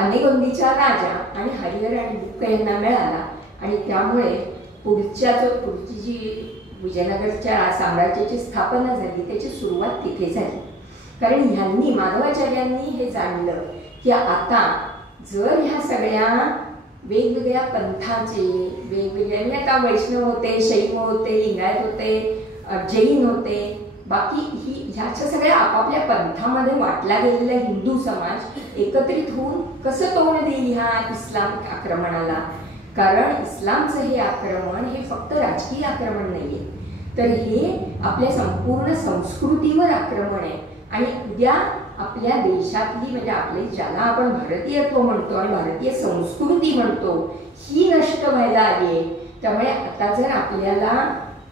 आनेगोंदीचा राजा आणि हरिहर आणि बुक्क यांना मिळाला आणि त्यामुळे पुढची जी विजयनगरच्या साम्राज्याची स्थापना झाली त्याची सुरुवात तिथे झाली. कारण ह्यांनी, माधवाचार्यांनी हे जाणलं की आता जर ह्या सगळ्या वेगवेगळ्या पंथाचे वेगवेगळ्या, आता वैष्णव होते, शैव होते, लिंगायत होते, जैन होते, बाकी ह्याच्या सगळ्या आपापल्या पंथामध्ये वाटला गेलेला हिंदू समाज एकत्रित होऊन कसं तोंड देईल ह्या इस्लाम आक्रमणाला. कारण इस्लामचं हे आक्रमण हे फक्त राजकीय आक्रमण नाहीये, तर हे आपल्या संपूर्ण संस्कृतीवर आक्रमण आहे. आणि उद्या आपल्या देशातली, म्हणजे आपले ज्याला आपण भारतीयत्व म्हणतो आणि भारतीय संस्कृती म्हणतो, ही नष्ट व्हायला आली आहे. त्यामुळे आता जर आपल्याला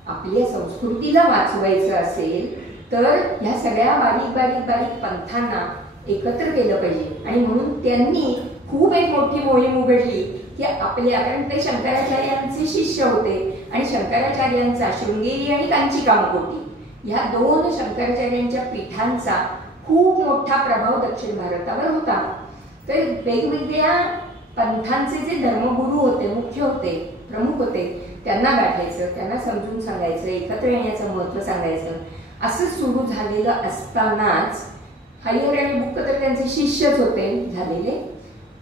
आपल्या संस्कृतीला वाचवायचं असेल तर ह्या सगळ्या बारीक पंथांना एकत्र केलं पाहिजे. आणि म्हणून त्यांनी खूप एक मोठी मोहीम उघडली की आपल्या, कारण ते शंकराचार्यांचे शिष्य होते आणि शंकराचार्यांचा शृंगेरी आणि कांची कामकोटी ह्या दोन शंकराचार्यांच्या पीठांचा खूप मोठा प्रभाव दक्षिण भारतावर होता. तर वेगवेगळ्या पंथांचे जे धर्मगुरू होते, मुख्य होते, प्रमुख होते, त्यांना गाठायचं, त्यांना समजून सांगायचं, एकत्र येण्याचं महत्त्व सांगायचं, असं सुरू झालेलं असतानाच हरिहर आणि बुक्क तर त्यांचे शिष्यच होते झालेले.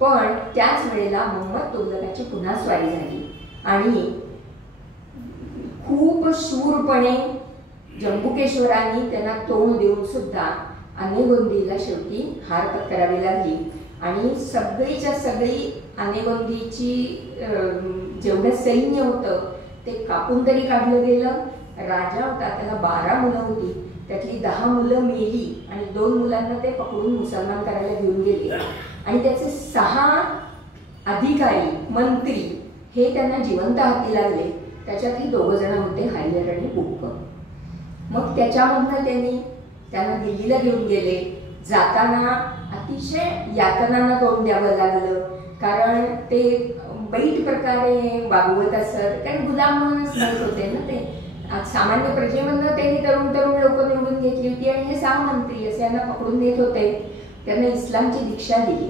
पण त्याच वेळेला मोहम्मद तुघलकाची पुन्हा स्वारी झाली आणि खूप शूरपणे जंबुकेश्वरांनी त्यांना तोंड देऊन सुद्धा आनेगोंदीला शेवटी हार पत्करावी लागली आणि सगळीच्या सगळी आनेगोंदीची जेवढं सैन्य होतं ते कापून तरी काढलं गेलं. राजा होता, त्याला 12 मुलं होती, त्यातली 10 मुलं मेली आणि 2 मुलांना ते पकडून मुसलमान करायला घेऊन गेले आणि त्याचे 6 अधिकारी मंत्री हे त्यांना जिवंत हाती लागले. त्याच्यातही 2 जण होते, हरिहर आणि बुक्क. मग त्याच्यामधनं त्यांना दिल्लीला घेऊन गेले. जाताना अतिशय यातनांना तोंड द्यावं लागलं, कारण ते वाईट प्रकारे वागवत असत, कारण गुलाम म्हणूनच मिळत होते ना ते. सामान्य प्रजेमधनं त्यांनी तरुण तरुण लोक निवडून घेतली होती आणि हे 6 मंत्री असे यांना पकडून नेत होते. त्यांना इस्लामची दीक्षा दिली,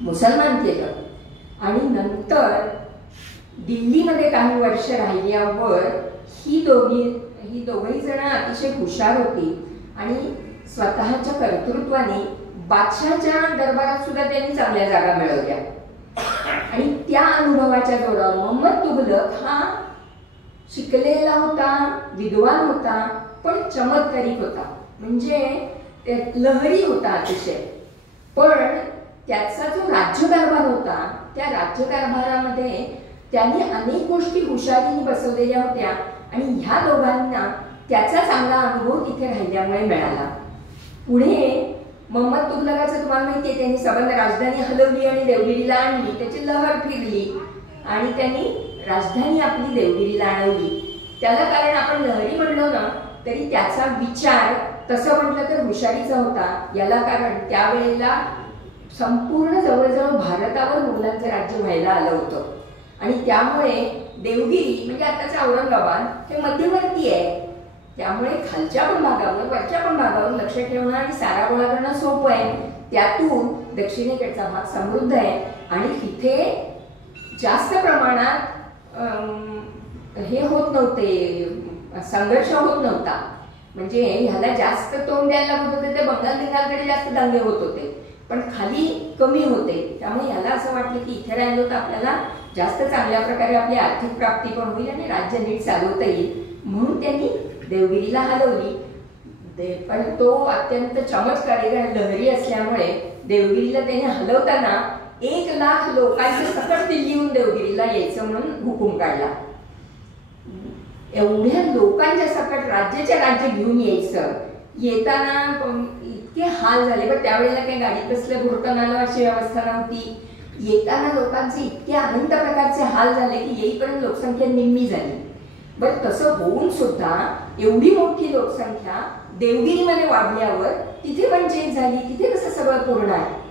मुसलमान केलं आणि नंतर दिल्लीमध्ये काही वर्ष राहिल्यावर ही दोघही जण अतिशय हुशार होती आणि स्वतःच्या कर्तृत्वाने बादशाहच्या दरबारात सुद्धा त्यांनी चांगल्या जागा मिळवल्या. आणि त्या अनुभवाच्या जोरावर मोहम्मद तुघलक हा शिकलेला होता, विद्वान होता, पण चमत्कारिक होता, म्हणजे लहरी होता अतिशय. पण त्याचा जो राज्यकारभार होता त्या राज्यकारभारामध्ये त्यांनी अनेक गोष्टी हुशारीने बसवलेल्या होत्या आणि ह्या दोघांना त्याचा चांगला अनुभव तिथे राहिल्यामुळे मिळाला. पुढे मोहम्मद तुघलकाचं तुम्हाला माहिती आहे, त्यांनी सबंध राजधानी हलवली आणि देवगिरीला आणली. त्याची लहर फिरली आणि त्यांनी राजधानी आपली देवगिरीला आणवली. त्याला कारण आपण लहरी म्हणलो ना तरी त्याचा विचार तसं म्हटलं तर हुशारीचा होता. याला कारण त्यावेळेला संपूर्ण जवळजवळ भारतावर मुघलांचं राज्य व्हायला आलं होतं आणि त्यामुळे देवगिरी म्हणजे आताचं औरंगाबाद हे मध्यवर्ती आहे. त्यामुळे खालच्या पण भागावर वरच्या पण भागावर लक्ष ठेवणं आणि सारा गोळा करणं सोपं आहे. त्यातून दक्षिणेकडचा भाग समृद्ध आहे आणि तिथे जास्त प्रमाणात हे होत नव्हते, संघर्ष होत नव्हता. म्हणजे ह्याला जास्त तोंड द्यायला लागत होते, ते बंगाल बिंगालकडे जास्त दंगे होत होते, पण खाली कमी होते. त्यामुळे याला असं वाटलं की इथे राहिलो तर आपल्याला जास्त चांगल्या प्रकारे आपली आर्थिक प्राप्ती पण होईल आणि राज्य नीट चालवता येईल, म्हणून त्यांनी देवगिरीला हलवली. पण तो अत्यंत चमत्कारी लहरी असल्यामुळे देवगिरीला त्याने हलवताना 1 लाख लोकांचे सकट दिल्लीहून देवगिरीला यायचं म्हणून हुकूम काढला. एवढ्या लोकांच्या सकट राज्याच्या राज्य घेऊन यायचं, येताना इतके हाल झाले. पण त्यावेळेला काही गाडीत बसलं घोरकन आलं अशी व्यवस्था नव्हती. येताना लोकांचे इतके अनंत प्रकारचे हाल झाले की येईपर्यंत लोकसंख्या निम्मी झाली. बरं तसं होऊन सुद्धा एवढी मोठी लोकसंख्या देवगिरीमध्ये वाढल्यावर तिथे पण चेंज झाली, तिथे कसं सगळं पूर्ण आहे.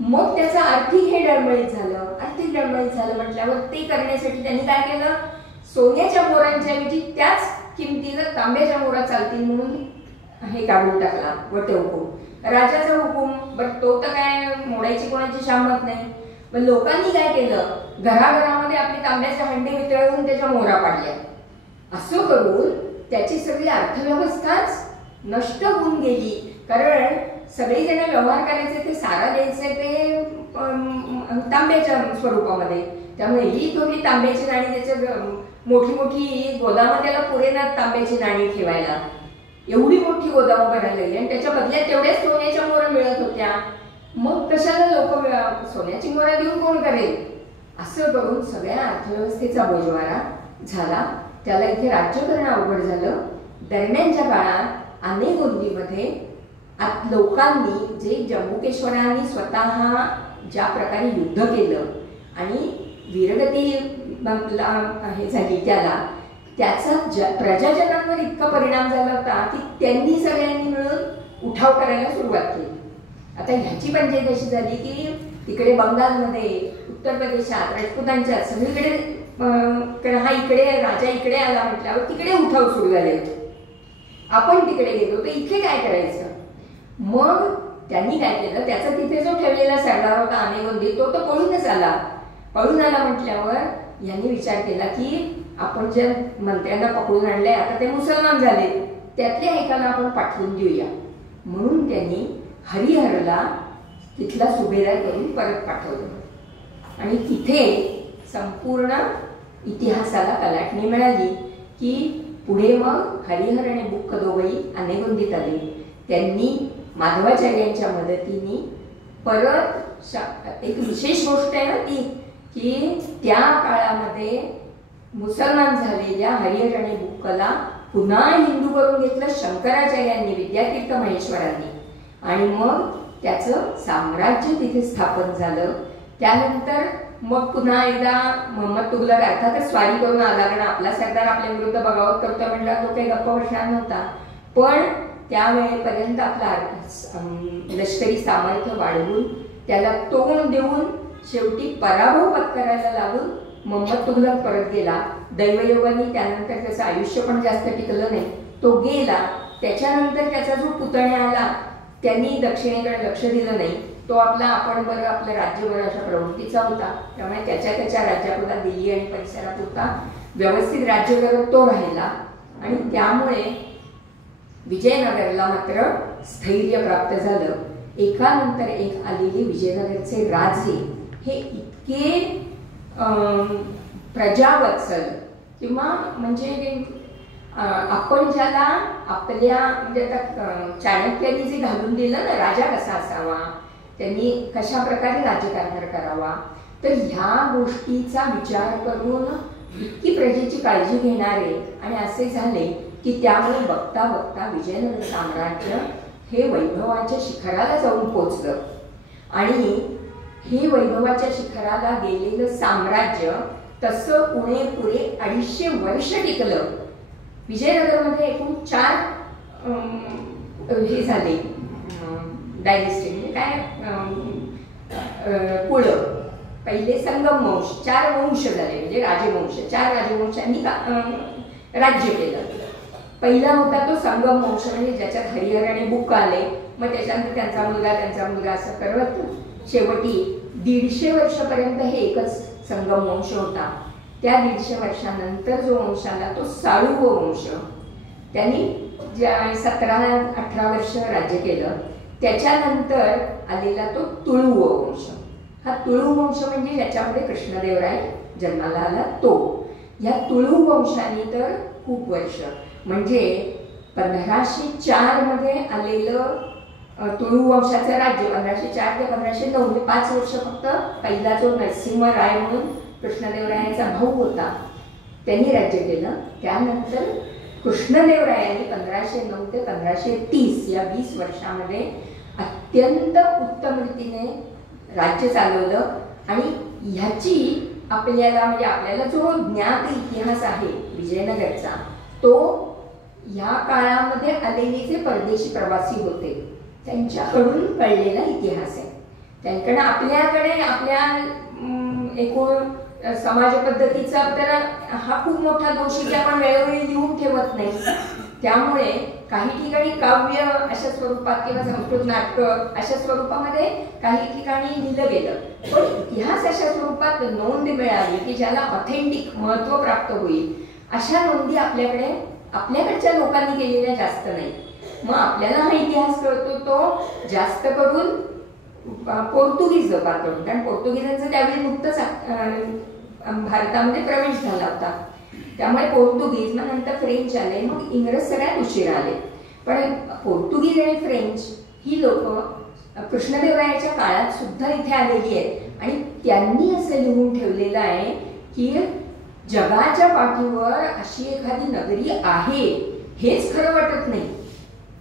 मग त्याचं आर्थिक हे डळमळीत झालं. आर्थिक डळमळीत झालं म्हटल्यावर ते करण्यासाठी त्यांनी काय केलं, सोन्याच्या मोरांच्या ऐवजी त्याच किमतीनं तांब्याच्या मोरा चालतील म्हणून हे काढून टाकला वटे हुकूम, राजाचा हुकूम. बरं तो तर काय मोडायची कोणाची शामत नाही. पण लोकांनी काय केलं, घराघरामध्ये आपली तांब्याचे हंडे वितळवून त्याच्या मोहरा पाडल्या. असं करून त्याची सगळी अर्थव्यवस्थाच नष्ट होऊन गेली. कारण सगळे जण व्यवहार करायचे ते सारा द्यायचे ते तांब्याच्या स्वरूपामध्ये. त्यामुळे ही थोडी तांब्याची नाणी, त्याच्या मोठी मोठी गोदामं त्याला पुरेनात तांब्याची नाणी ठेवायला. एवढी मोठी गोदामं भरायला लागली आणि त्याच्या बदल्यात तेवढ्याच सोन्याच्या मोहरा मिळत होत्या. मग कशाला लोक सोन्याची मोहरा देऊन कोण करेल. असं करून सगळ्या अर्थव्यवस्थेचा बोजवारा झाला. त्याला इथे राज्य करणं अवघड झालं. दरम्यानच्या काळात आनेगोंदीमध्ये लोकांनी जे जंबुकेश्वरांनी स्वतः ज्या प्रकारे युद्ध केलं आणि वीरगती हे झाली त्याचा प्रजाजनांवर इतका परिणाम झाला होता की त्यांनी सगळ्यांनी मिळून उठाव करायला सुरुवात केली. आता ह्याची पंचायत अशी झाली की तिकडे बंगालमध्ये, उत्तर प्रदेशात, राजपुतांच्या सगळीकडे हा इकडे राजा इकडे आला म्हटल्यावर तिकडे उठाव सुरू झाले. आपण तिकडे गेलो तर इथे काय करायचं. मग त्यांनी काय केलं, त्याचा तिथे जो ठेवलेला सरदार होता आनेगोंदी तो पळूनच आला. पळून आला म्हटल्यावर यांनी विचार केला की आपण ज्या मंत्र्यांना पकडून आणले आता ते मुसलमान झाले, त्यातल्या एकाला आपण पाठवून देऊया. म्हणून त्यांनी हरिहरला तिथला सुभेदार करून परत पाठवलं आणि तिथे संपूर्ण इतिहासाला कलाटणी मिळाली की पुढे मग हरिहर आणि बुक्क दोघंही अनेगुंदीत आले. त्यांनी माधवाचार्यांच्या मदतीने परत एक विशेष गोष्ट आहे ना ती, की त्या काळामध्ये मुसलमान झालेल्या हरिहर आणि बुक्कला पुन्हा हिंदू करून घेतलं शंकराचार्यांनी, विद्यातीर्थ महेश्वरांनी, आणि मग त्याचं साम्राज्य तिथे स्थापन झालं. त्यानंतर मग पुन्हा एकदा मोहम्मद तुघलक अर्थातच स्वारी करून आला, कारण आपला सरदार आपल्या विरुद्ध बगावत करतोय म्हटला तो काही गप्प बसणार नव्हता. पण त्यावेळेपर्यंत आपला लष्करी सामर्थ्य वाढवून त्याला तोंड देऊन शेवटी पराभव पत्करायला लागून मोहम्मद तुघलक परत गेला. दैवयोगाने त्यानंतर त्याचं आयुष्य पण जास्त टिकलं नाही, तो गेला. त्याच्यानंतर त्याचा जो पुतण्या आला त्यांनी दक्षिणेकडे लक्ष दिलं नाही. तो आपला आपण बरं आपलं राज्य बरं अशा प्रवृत्तीचा होता. त्यामुळे त्याच्या राज्यापुरता दिल्ली आणि परिसरापुरता व्यवस्थित राज्य करत तो राहिला. आणि त्यामुळे विजयनगरला मात्र स्थैर्य प्राप्त झालं. एकानंतर एक आलेले विजयनगरचे राजे हे इतके प्रजावत्सल, किंवा म्हणजे आपण ज्याला आपल्या म्हणजे आता चाणक्यांनी जे घालून दिलं ना राजा कसा असावा, त्यांनी कशा प्रकारे राज्यकारभार करावा, तर ह्या गोष्टीचा विचार करून इतकी प्रजेची काळजी घेणारे आणि असे झाले की त्यामुळे बघता बघता विजयनगर साम्राज्य हे वैभवाच्या शिखराला जाऊन पोचलं. आणि हे वैभवाच्या शिखराला गेलेलं साम्राज्य तसं पुरे 250 वर्ष टिकलं. विजयनगरमध्ये एकूण 4 हे झाले डायनेस्टी, म्हणजे काय कुळ. पहिले संगम वंश, 4 वंश झाले म्हणजे राजवंश, 4 राजवंशांनी राज्य केलं. पहिला होता तो संगम वंश, म्हणजे ज्याच्यात हरिहर आणि बुक्क आले. मग त्याच्यानंतर त्यांचा मुलगा असं करत शेवटी 150 वर्षापर्यंत हे एकच संगम वंश होता. त्या 150 वर्षानंतर जो वंश आला तो साळुव वंश. त्यांनी 17-18 वर्ष राज्य केलं. त्याच्यानंतर आलेला तो तुळुव वंश. हा तुळुव वंश म्हणजे ज्याच्यामध्ये कृष्णदेवराय जन्माला आला तो. या तुळुव वंशाने तर खूप वर्ष, म्हणजे 1504 मध्ये आलेलं तुळुव वंशाचं राज्य 1504 ते 1509 हे 5 वर्ष फक्त. पहिला जो नरसिंहराय म्हणून कृष्णदेवरायांचा भाऊ होता त्यांनी राज्य केलं. त्यानंतर कृष्णदेवरायांनी 1509 ते 1530 या 20 वर्षामध्ये अत्यंत उत्तम रीतीने राज्य चालवलं. आणि ह्याची आपल्याला जो ज्ञात इतिहास आहे विजयनगरचा, तो ह्या काळामध्ये आलेले जे परदेशी प्रवासी होते त्यांच्याकडून कळलेला इतिहास आहे. त्यांकडे आपल्याकडे आपल्या एकूण समाज पद्धतीचा तर हा खूप मोठा दोष की आपण वेळोवेळी लिहून ठेवत नाही. त्यामुळे काही ठिकाणी काव्य अशा स्वरूपात किंवा संस्कृत नाटक अशा स्वरूपामध्ये काही ठिकाणी लिहिलं गेलं, पण इतिहास अशा स्वरूपात नोंद मिळाली की ज्याला ऑथेंटिक महत्व प्राप्त होईल अशा नोंदी आपल्याकडच्या लोकांनी केलेल्या जास्त नाही. मग आपल्याला हा इतिहास कळतो तो जास्त करून पोर्तुगीज लोकांकडून, कारण पोर्तुगीजांचा त्यावेळी नुकतंच भारतामध्ये प्रवेश झाला होता. त्यामुळे पोर्तुगीज, मग नंतर फ्रेंच आले, मग इंग्रज सगळ्यात उशिरा आले. पण पोर्तुगीज आणि फ्रेंच ही लोक कृष्णदेवरायाच्या काळात सुद्धा इथे आलेली आहेत. आणि त्यांनी असं लिहून ठेवलेलं आहे की जगाच्या पाठीवर अशी एखादी नगरी आहे हेच खरं वाटत नाही,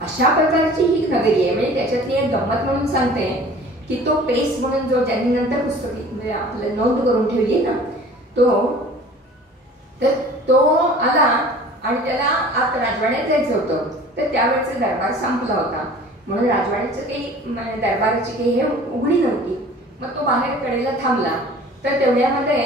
अशा प्रकारची ही नगरी आहे. म्हणजे त्याच्यातली एक गंमत म्हणून सांगते की तो पेस म्हणून जो ज्यांनी नंतर पुस्तकी म्हणजे आपलं नोंद करून ठेवली ना, तो आला आणि त्याला आत राजवाड्यात जायचं होतं. तर त्यावेळेचा दरबार संपला होता म्हणून राजवाड्याचं काही दरबाराची काही हे उघडी नव्हती. मग तो बाहेर कडेला थांबला. तर तेवढ्यामध्ये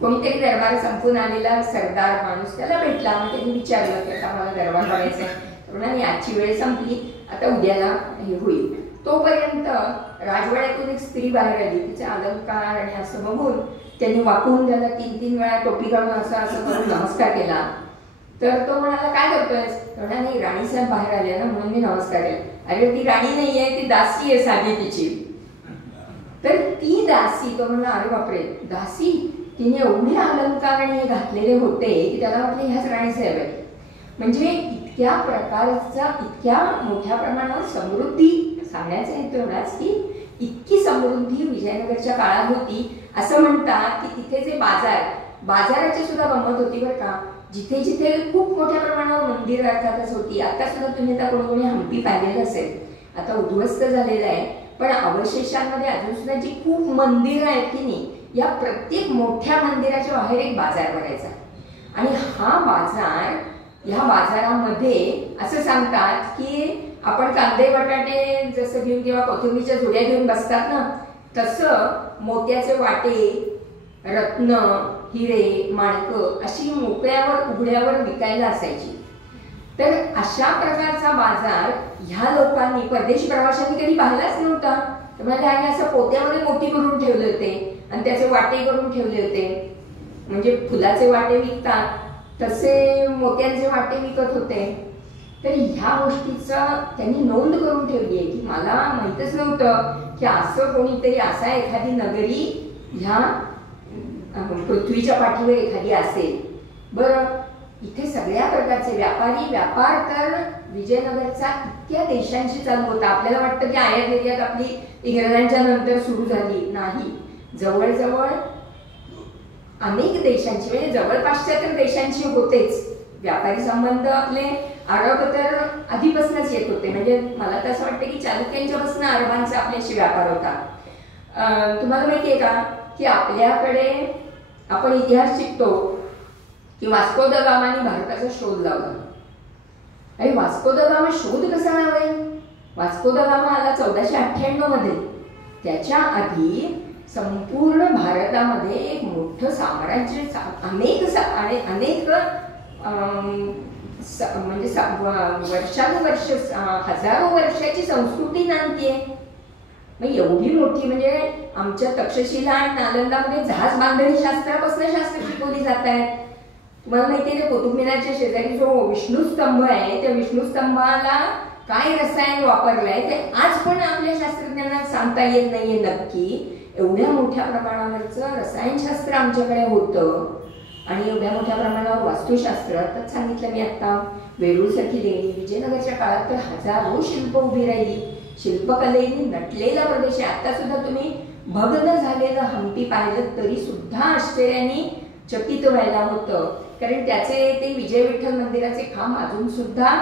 कोणीतरी दरबार संपून आलेला सरदार माणूस त्याला भेटला. मग त्यांनी विचारलं की आता मला दरबार बघायचा आहे. म्हणाली आजची वेळ संपली, आता उद्याला हे होईल. तोपर्यंत राजवाड्यातून एक स्त्री बाहेर आली. तिचे अलंकार आणि असं बघून त्यांनी वाकून त्याला 3-3 वेळा टोपी घालून असं करून नमस्कार केला. तर तो म्हणाला काय करतोय? म्हणाला नाही, राणीसाहेब बाहेर आले ना म्हणून मी नमस्कार केला. अरे ती राणी नाहीये, ती दासी आहे साधी तिची. तर ती दासी, तो म्हणला अरे बापरे दासी, तिने एवढे अलंकार आणि हे घातलेले होते की त्याला वाटलं ह्याच राणीचे हवे. म्हणजे इतक्या प्रकारचा, इतक्या मोठ्या प्रमाणावर समृद्धी, सांगण्याचा हेतू एवढाच की इतकी समृद्धी विजयनगरच्या काळात होती. असं म्हणतात की तिथे जे बाजाराची सुद्धा गंमत होती बरं का. जिथे जिथे खूप मोठ्या प्रमाणावर मंदिर अर्थातच होती. आता सुद्धा तुम्ही आता कोणी हम्पी पाहिलेलं असेल, आता उद्ध्वस्त झालेलं आहे, पण अवशेषांमध्ये अजून सुद्धा जी खूप मंदिरं आहेत की नाही, या प्रत्येक मोठ्या मंदिराच्या बाहेर एक बाजार भरायचा. आणि हा बाजार, ह्या बाजारामध्ये असं सांगतात की आपण कांदे बटाटे जसं घेऊन किंवा कोथिंबीरच्या जुड्या घेऊन बसतात ना, तसं मोत्याचे वाटे, रत्न, हिरे, माणकं अशी मोकळ्यावर उघड्यावर विकायला असायची. तर अशा प्रकारचा बाजार ह्या लोकांनी, परदेशी प्रवाशांनी कधी पाहिलाच नव्हता. तर म्हणजे असं पोत्यामध्ये मोती करून ठेवले होते आणि त्याचे वाटे करून ठेवले होते. म्हणजे फुलाचे वाटे विकतात तसे मोत्यांचे वाटे विकत होते. तर ह्या गोष्टीचा त्यांनी नोंद करून ठेवली आहे की मला माहीतच नव्हतं की असं कोणीतरी, असा एखादी नगरी ह्या पृथ्वीच्या पाठीवर एखादी असेल. बरं, इथे सगळ्या प्रकारचे व्यापार तर विजयनगरचा इतक्या देशांशी चालू होता. आपल्याला वाटतं की आयात निर्यात आपली इंग्रजांच्या नंतर सुरू झाली, नाही. जवळजवळ अनेक देशांची, म्हणजे जवळपासच्या तर देशांची होतेच व्यापारी संबंध. आपले अरब तर आधीपासूनच येत होते. म्हणजे मला तर असं वाटतं की चालुक्यांच्या पासून अरबांचा आपल्याशी व्यापार होता. तुम्हाला माहिती आहे का की आपल्याकडे आपण इतिहास शिकतो की वास्को द गामाने भारताचा शोध लावला. आणि वास्को द गामा शोध कसा लावाय? वास्को द गामा आला 1498 मध्ये. त्याच्या आधी संपूर्ण भारतामध्ये एक मोठं साम्राज्य, अनेक म्हणजे वर्षानुवर्ष, हजारो वर्षाची संस्कृती नांदतीये. मग एवढी मोठी, म्हणजे आमच्या तक्षशिला आणि नालंदामध्ये जहाज बांधणी शास्त्रापासून शास्त्र शिकवली जात आहेत. तुम्हाला माहिती आहे, कुतुब मिनारच्या शेजारी जो विष्णुस्तंभ आहे, त्या विष्णुस्तंभाला काय रसायन वापरलंय ते आज पण आपल्या शास्त्रज्ञांना सांगता येत नाहीये नक्की. एवढ्या मोठ्या प्रमाणावरचं रसायनशास्त्र आमच्याकडे होतं आणि एवढ्या मोठ्या प्रमाणावर वास्तुशास्त्र. तर सांगितलं मी आता, वेरूळसारखी लेणी, विजयनगरच्या काळात तर हजारो शिल्प उभी राहिली. शिल्पकलेने नटलेला प्रदेश आहे. आता सुद्धा तुम्ही भग्न झालेलं हम्पी पाहिलं तरी सुद्धा आश्चर्याने चकित व्हायला होतं. कारण त्याचे ते विजय विठ्ठल मंदिराचे खांब अजून सुद्धा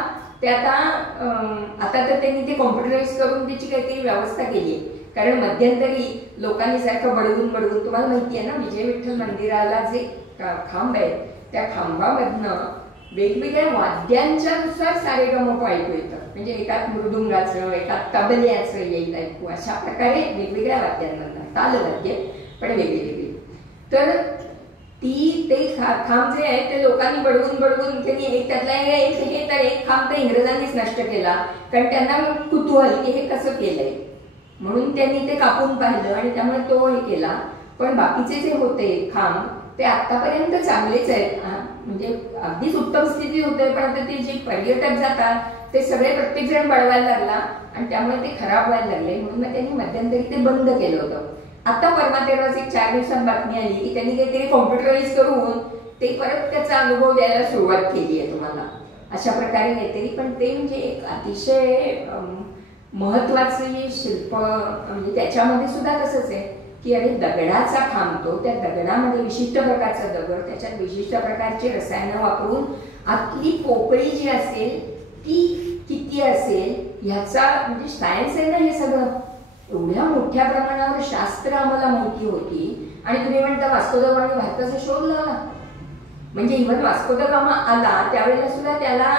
ते आता तर त्यांनी ते कॉम्प्युटराइज करून त्याची काहीतरी व्यवस्था केली. कारण मध्यंतरी लोकांनी सारखं बडवून, तुम्हाला माहिती आहे ना, विजय विठ्ठल मंदिराला जे खांब आहेत त्या खांबामधनं वेगवेगळ्या वाद्यांच्या नुसार सारेगमप ऐकू येतं. म्हणजे एकात मृदुंगाचं, एकात तबल्याचं येईल ऐकू. अशा प्रकारे वेगवेगळ्या वाद्यांमधनं, तालवाद्य पण वेगवेगळी. तर ते खांब जे आहे ते लोकांनी बडवून त्यांनी त्यातला एक खांब तर इंग्रजांनीच नष्ट केला. कारण त्यांना कुतूहल की हे कसं केलंय, म्हणून त्यांनी ते कापून पाहिलं आणि त्यामुळे तो हे केला. पण बाकीचे जे होते खांब ते आतापर्यंत चांगलेच आहेत. म्हणजे अगदीच उत्तम स्थितीत होते. पण आता ते जे पर्यटक जातात ते सगळे प्रत्येक जण बळवायला लागला आणि त्यामुळे ते खराब व्हायला लागले. म्हणून मग त्यांनी मध्यंतरी ते बंद केलं होतं. आता परवा तेव्हाच एक 4 दिवसात बातमी आली की त्यांनी काहीतरी कॉम्प्युटराइज करून ते परत त्याचा अनुभव द्यायला सुरुवात केली आहे तुम्हाला. अशा प्रकारे काहीतरी, पण ते म्हणजे एक अतिशय महत्वाचं हे शिल्प. म्हणजे त्याच्यामध्ये सुद्धा तसंच आहे की अरे दगडाचा थांबतो, त्या दगडामध्ये विशिष्ट प्रकारचा दगड, त्याच्यात विशिष्ट प्रकारचे रसायनं वापरून आतली पोकळी जी असेल ती किती असेल ह्याचा म्हणजे सायन्स आहे ना हे सगळं. एवढ्या मोठ्या प्रमाणावर शास्त्र आम्हाला माहिती होती. आणि तुम्ही म्हणता वास्को द गामाने भारताचा शोध लावला. म्हणजे इव्हन वास्को द गामा आला त्यावेळेला सुद्धा त्याला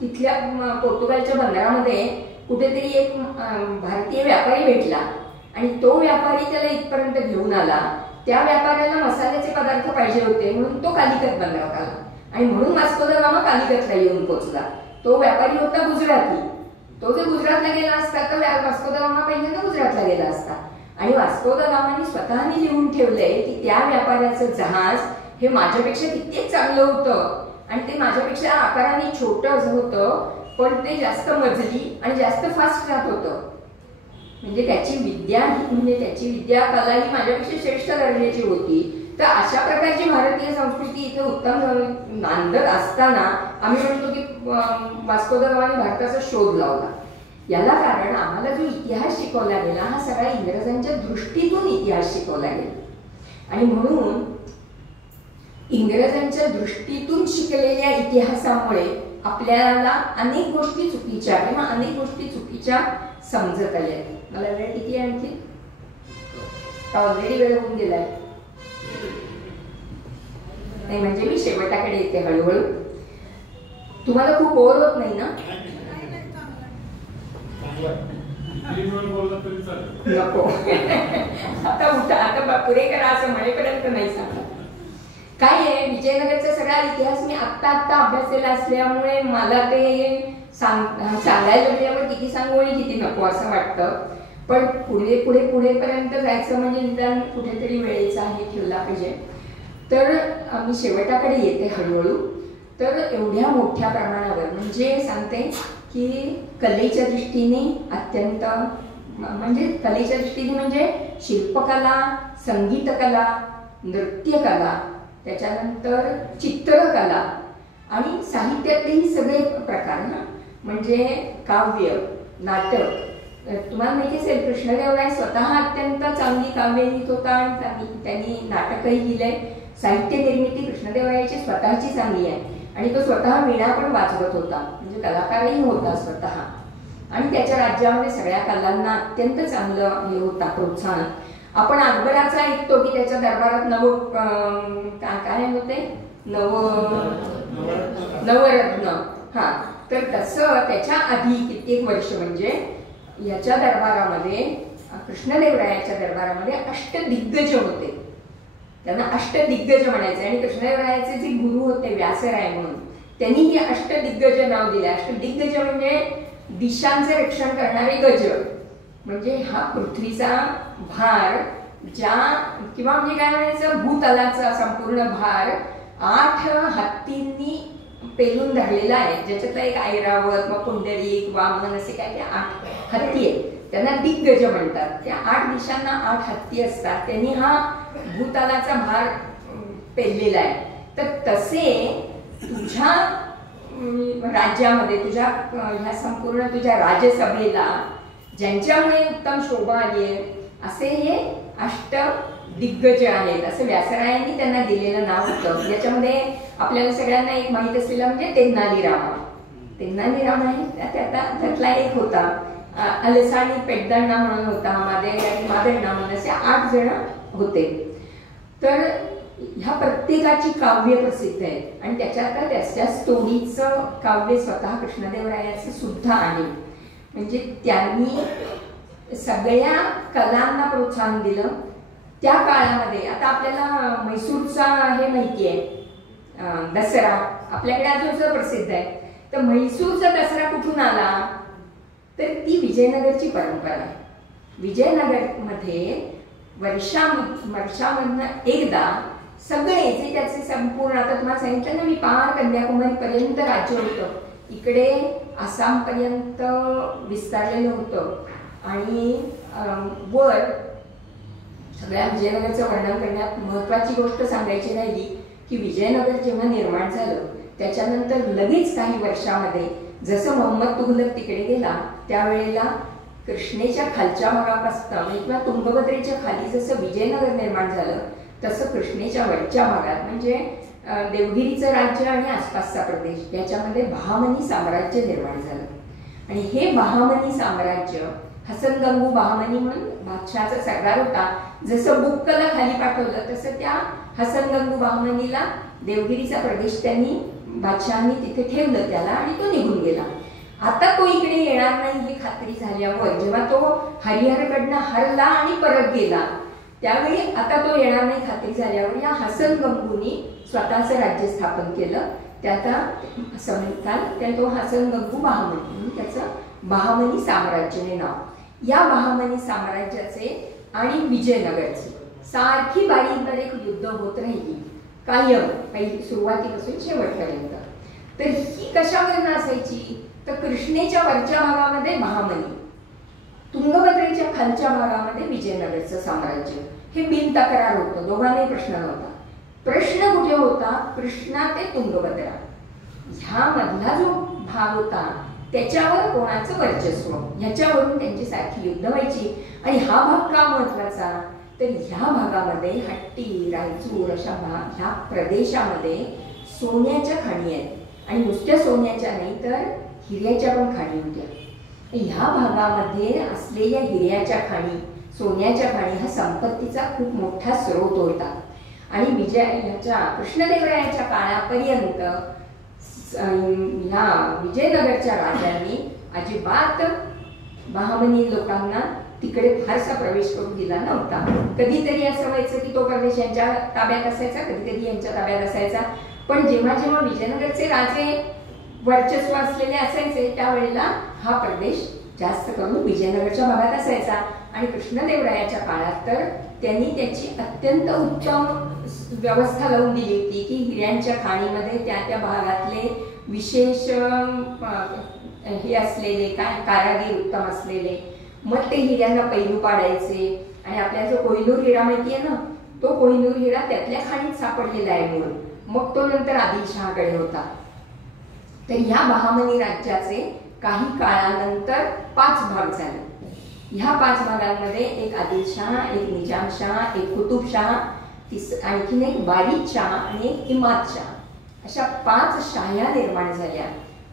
तिथल्या पोर्तुगालच्या बंदरामध्ये कुठेतरी एक भारतीय व्यापारी भेटला आणि तो व्यापारी त्याला इथपर्यंत घेऊन आला. त्या व्यापाऱ्याला मसाल्याचे पदार्थ पाहिजे होते म्हणून तो कालिकत बंदरात आला आणि म्हणून वास्को द गामा कालिकतला येऊन पोहोचला. तो व्यापारी होता गुजराती. तो जर गुजरातला गेला असता तर वास्को द गामा पहिल्यांदा गुजरातला गेला असता. आणि वास्को द गामाने स्वतःने लिहून ठेवलंय की त्या व्यापाऱ्याचं जहाज हे माझ्यापेक्षा कित्येक चांगलं होतं आणि ते माझ्यापेक्षा आकाराने छोटं होतं, पण ते जास्त मजली आणि जास्त फास्ट जात होतं. म्हणजे त्याची विद्या कला ही माझ्यापेक्षा श्रेष्ठ दर्जाची होती. तर अशा प्रकारची भारतीय संस्कृती इथे उत्तम नांदत असताना आम्ही म्हणतो की वास्को द गामाने भारताचा शोध लावला. याला कारण आम्हाला जो इतिहास शिकवला गेला हा सगळा इंग्रजांच्या दृष्टीतून इतिहास शिकवला गेला. आणि म्हणून इंग्रजांच्या दृष्टीतून शिकलेल्या इतिहासामुळे आपल्याला अनेक गोष्टी चुकीच्या किंवा अनेक गोष्टी चुकीच्या समजत आल्या. मला वेळ किती आहे आणखी? ऑलरेडी वेळ होऊन गेलाय. नाही म्हणजे मी शेवटाकडे येते हळूहळू. तुम्हाला खूप बोर होत नाही ना? नको आता उठा, आता पुरे करा असं म्हणेपर्यंत नाही सांगा. काय आहे, विजयनगरचा सगळा इतिहास मी आत्ता अभ्यासलेला असल्यामुळे मला ते सांगायला लागल्यावर किती सांगू आणि किती नको असं वाटतं. पण पुढेपर्यंत जायचं म्हणजे निदान कुठेतरी वेळेचा हे ठेवला पाहिजे. तर मी शेवटाकडे येते हळूहळू. तर एवढ्या मोठ्या प्रमाणावर म्हणजे सांगते की कलेच्या दृष्टीने अत्यंत म्हणजे कलेच्या दृष्टीने म्हणजे शिल्पकला, संगीतकला, नृत्यकला, त्याच्यानंतर चित्रकला आणि साहित्यातलेही सगळे प्रकार ना, म्हणजे काव्य, नाटक. तुम्हाला माहिती असेल कृष्णदेवराय स्वतः अत्यंत चांगली काव्य लिहित होता आणि त्यांनी नाटकही लिहिलंय. साहित्य निर्मिती कृष्णदेवरायाची स्वतःची चांगली आहे आणि तो स्वतः वीणा पण वाजवत होता, म्हणजे कलाकारही होता स्वतः. आणि त्याच्या राज्यामध्ये सगळ्या कलांना अत्यंत चांगलं हे होता प्रोत्साहन. आपण अकबराचा ऐकतो की त्याच्या दरबारात काय होते नवरत्न. हा, तर तसं त्याच्या आधी कित्येक वर्ष म्हणजे याच्या दरबारामध्ये कृष्णदेवरायाच्या दरबारामध्ये अष्टदिग्गज होते. त्यांना अष्टदिग्गज म्हणायचे. आणि कृष्णदेवरायाचे जे गुरु होते व्यासराय म्हणून त्यांनी हे अष्टदिग्गज नाव दिले. अष्टदिग्गज म्हणजे दिशांचे रक्षण करणारे गज. म्हणजे हा पृथ्वीचा भार ज्या किंवा म्हणजे काय म्हणायचं भूतलाचा संपूर्ण भार 8 हत्तींनी पेलून धरलेला आहे, ज्याच्यातला एक ऐरावत मग पुंडरीक वामन असे काय ते 8 हत्ती आहेत. त्यांना दिग्गज म्हणतात. त्या 8 दिशांना 8 हत्ती असतात. त्यांनी हा भूतलाचा भार पेललेला आहे. तर तसे तुझ्या राज्यामध्ये तुझ्या ह्या संपूर्ण तुझ्या राज्यसभेला ज्यांच्यामुळे उत्तम शोभा आली आहे असे हे अष्टदिग्गज आहेत असं व्यासरायांनी त्यांना दिलेलं नाव होतं. याच्यामध्ये आपल्याला सगळ्यांना एक माहीत असलेला म्हणजे तेनालीरामा. तेनालीरामा आहे त्यातला एक होता. अलसाणी पेड्डण्णा म्हणून होता, मादण्णा म्हणून असे 8 जण होते. तर ह्या प्रत्येकाची काव्य प्रसिद्ध आहेत आणि त्याच्यात त्याच्या तोडीचं काव्य स्वतः कृष्णदेवरायाचं सुद्धा आहे. म्हणजे त्यांनी सगळ्या कलांना प्रोत्साहन दिलं त्या काळामध्ये. आता आपल्याला म्हैसूरचा हे माहिती आहे दसरा आपल्याकडे अजून प्रसिद्ध आहे. तर म्हैसूरचा दसरा कुठून आला तर ती विजयनगरची परंपरा आहे. विजयनगरमध्ये वर्षामधनं एकदा सगळे जे त्याचे संपूर्ण आता तुम्हाला सांगितलं ना मी पार कन्याकुमारी पर्यंत राज्य होतं, इकडे आसाम पर्यंत विस्तारलेलं होतं. आणि वर सगळ्या विजयनगरचं वर्णन करण्यात महत्वाची गोष्ट सांगायची राहिली की विजयनगर जेव्हा निर्माण झालं त्याच्यानंतर लगेच काही वर्षामध्ये जसं मोहम्मद तुघलक तिकडे गेला त्यावेळेला कृष्णेच्या खालच्या भागापासून किंवा तुंगभद्रेच्या खाली जसं विजयनगर निर्माण झालं तसं कृष्णेच्या वरच्या भागात म्हणजे देवगिरीचं राज्य आणि आसपासचा प्रदेश याच्यामध्ये बहामनी साम्राज्य निर्माण झालं. आणि हे बहामनी साम्राज्य हसन गंगू बहामनी म्हणून बादशहाचा सरदार होता. जसं बुक्कला खाली पाठवलं तसं त्या हसन गंगू बहामनीला देवगिरीचा प्रदेश त्यांनी बादशहांनी तिथे ठेवलं त्याला आणि तो निघून गेला. आता तो इकडे येणार नाही ही खात्री झाल्यावर जेव्हा तो हरिहरकडनं हरला आणि परत गेला त्यावेळी आता तो येणार नाही खात्री झाल्यावर या हसन गंगूनी स्वतःचं राज्य स्थापन केलं. त्याचा समकाल तो हसन गंगू बहामनी म्हणून त्याचं बहामनी साम्राज्य हे नाव. या बहामनी साम्राज्याचे आणि विजयनगरचे सारखी बारीक युद्ध होत राहिली कायम काही सुरुवातीपासून शेवटपर्यंत. तर ही कशावर असायची तर कृष्णेच्या वरच्या भागामध्ये बहामनी, तुंगभद्रेच्या खालच्या भागामध्ये विजयनगरचं साम्राज्य. हे बिन तक्रार होतं, दोघांनाही प्रश्न नव्हता. प्रश्न कुठे होता? कृष्णा ते तुंगभद्रा ह्यामधला जो भाग होता त्याच्यावर कोणाचं वर्चस्व, ह्याच्यावरून त्यांची सारखी युद्ध व्हायची. आणि हा भाग का महत्वाचा? तर ह्या भागामध्ये हट्टी, रायचूर अशा ह्या प्रदेशामध्ये सोन्याच्या खाणी आहेत आणि नुसत्या सोन्याच्या नाही तर हिऱ्याच्या पण खाणी होत्या. ह्या भागामध्ये असलेल्या हिऱ्याच्या खाणी, सोन्याच्या खाणी हा संपत्तीचा खूप मोठा स्रोत होता. आणि ह्याच्या कृष्णदेवरायाच्या काळापर्यंत ह्या विजयनगरच्या राजांनी अजिबात बहामनी लोकांना तिकडे फारसा प्रवेश करू दिला नव्हता. कधीतरी असं व्हायचं की तो प्रदेश यांच्या ताब्यात असायचा, कधीतरी यांच्या ताब्यात असायचा. पण जेव्हा जेव्हा विजयनगरचे राजे वर्चस्व असलेले असायचे त्यावेळेला हा प्रदेश जास्त करून विजयनगरच्या भागात असायचा. आणि कृष्णदेवरायाच्या काळात तर त्यांनी त्याची अत्यंत उत्तम व्यवस्था लावून दिली होती की हिऱ्यांच्या खाणीमध्ये त्या त्या भागातले विशेष हे असलेले काय कारागीर उत्तम असलेले मग ते हिऱ्यांना पैलू पाडायचे. आणि आपल्याला जो कोहिनूर हिरा माहिती आहे ना, तो कोहिनूर हिरा त्यातल्या खाणीत सापडलेला आहे मूळ. मग तो नंतर आदिलशहाकडे होता. तर ह्या बहामनी राज्याचे काही काळानंतर 5 भाग झाले. ह्या 5 भागांमध्ये एक आदिलशहा, एक निजामशहा, एक कुतुबशहा, आणखीन एक बारीदशहा आणि एक इमादशहा अशा 5 शाह्या निर्माण झाल्या.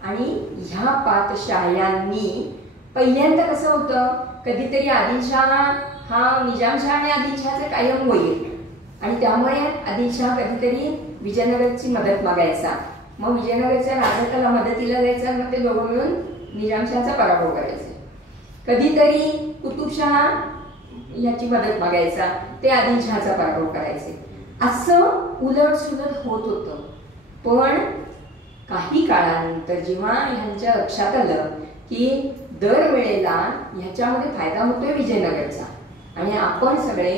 आणि ह्या 5 शाह्यांनी पहिल्यांदा कसं होतं, कधीतरी आदिलशहा हा निजामशहा आणि आदिलशहाचे कायम वैर आणि त्यामुळे आदिलशहा कधीतरी विजयनगरची मदत मागायचा. मग विजयनगरच्या राजाला मदतीला जायचा, मग ते दोघं मिळून निजामशहाचा पराभव करायचे. कधीतरी कुतुबशहा याची मदत मागायचा, ते आदिलशहाचा पराभव करायचे. असं उलट सुलट होत होतं. पण काही काळानंतर जेव्हा ह्यांच्या लक्षात आलं की दरवेळेला ह्याच्यामध्ये फायदा होतोय विजयनगरचा आणि आपण सगळे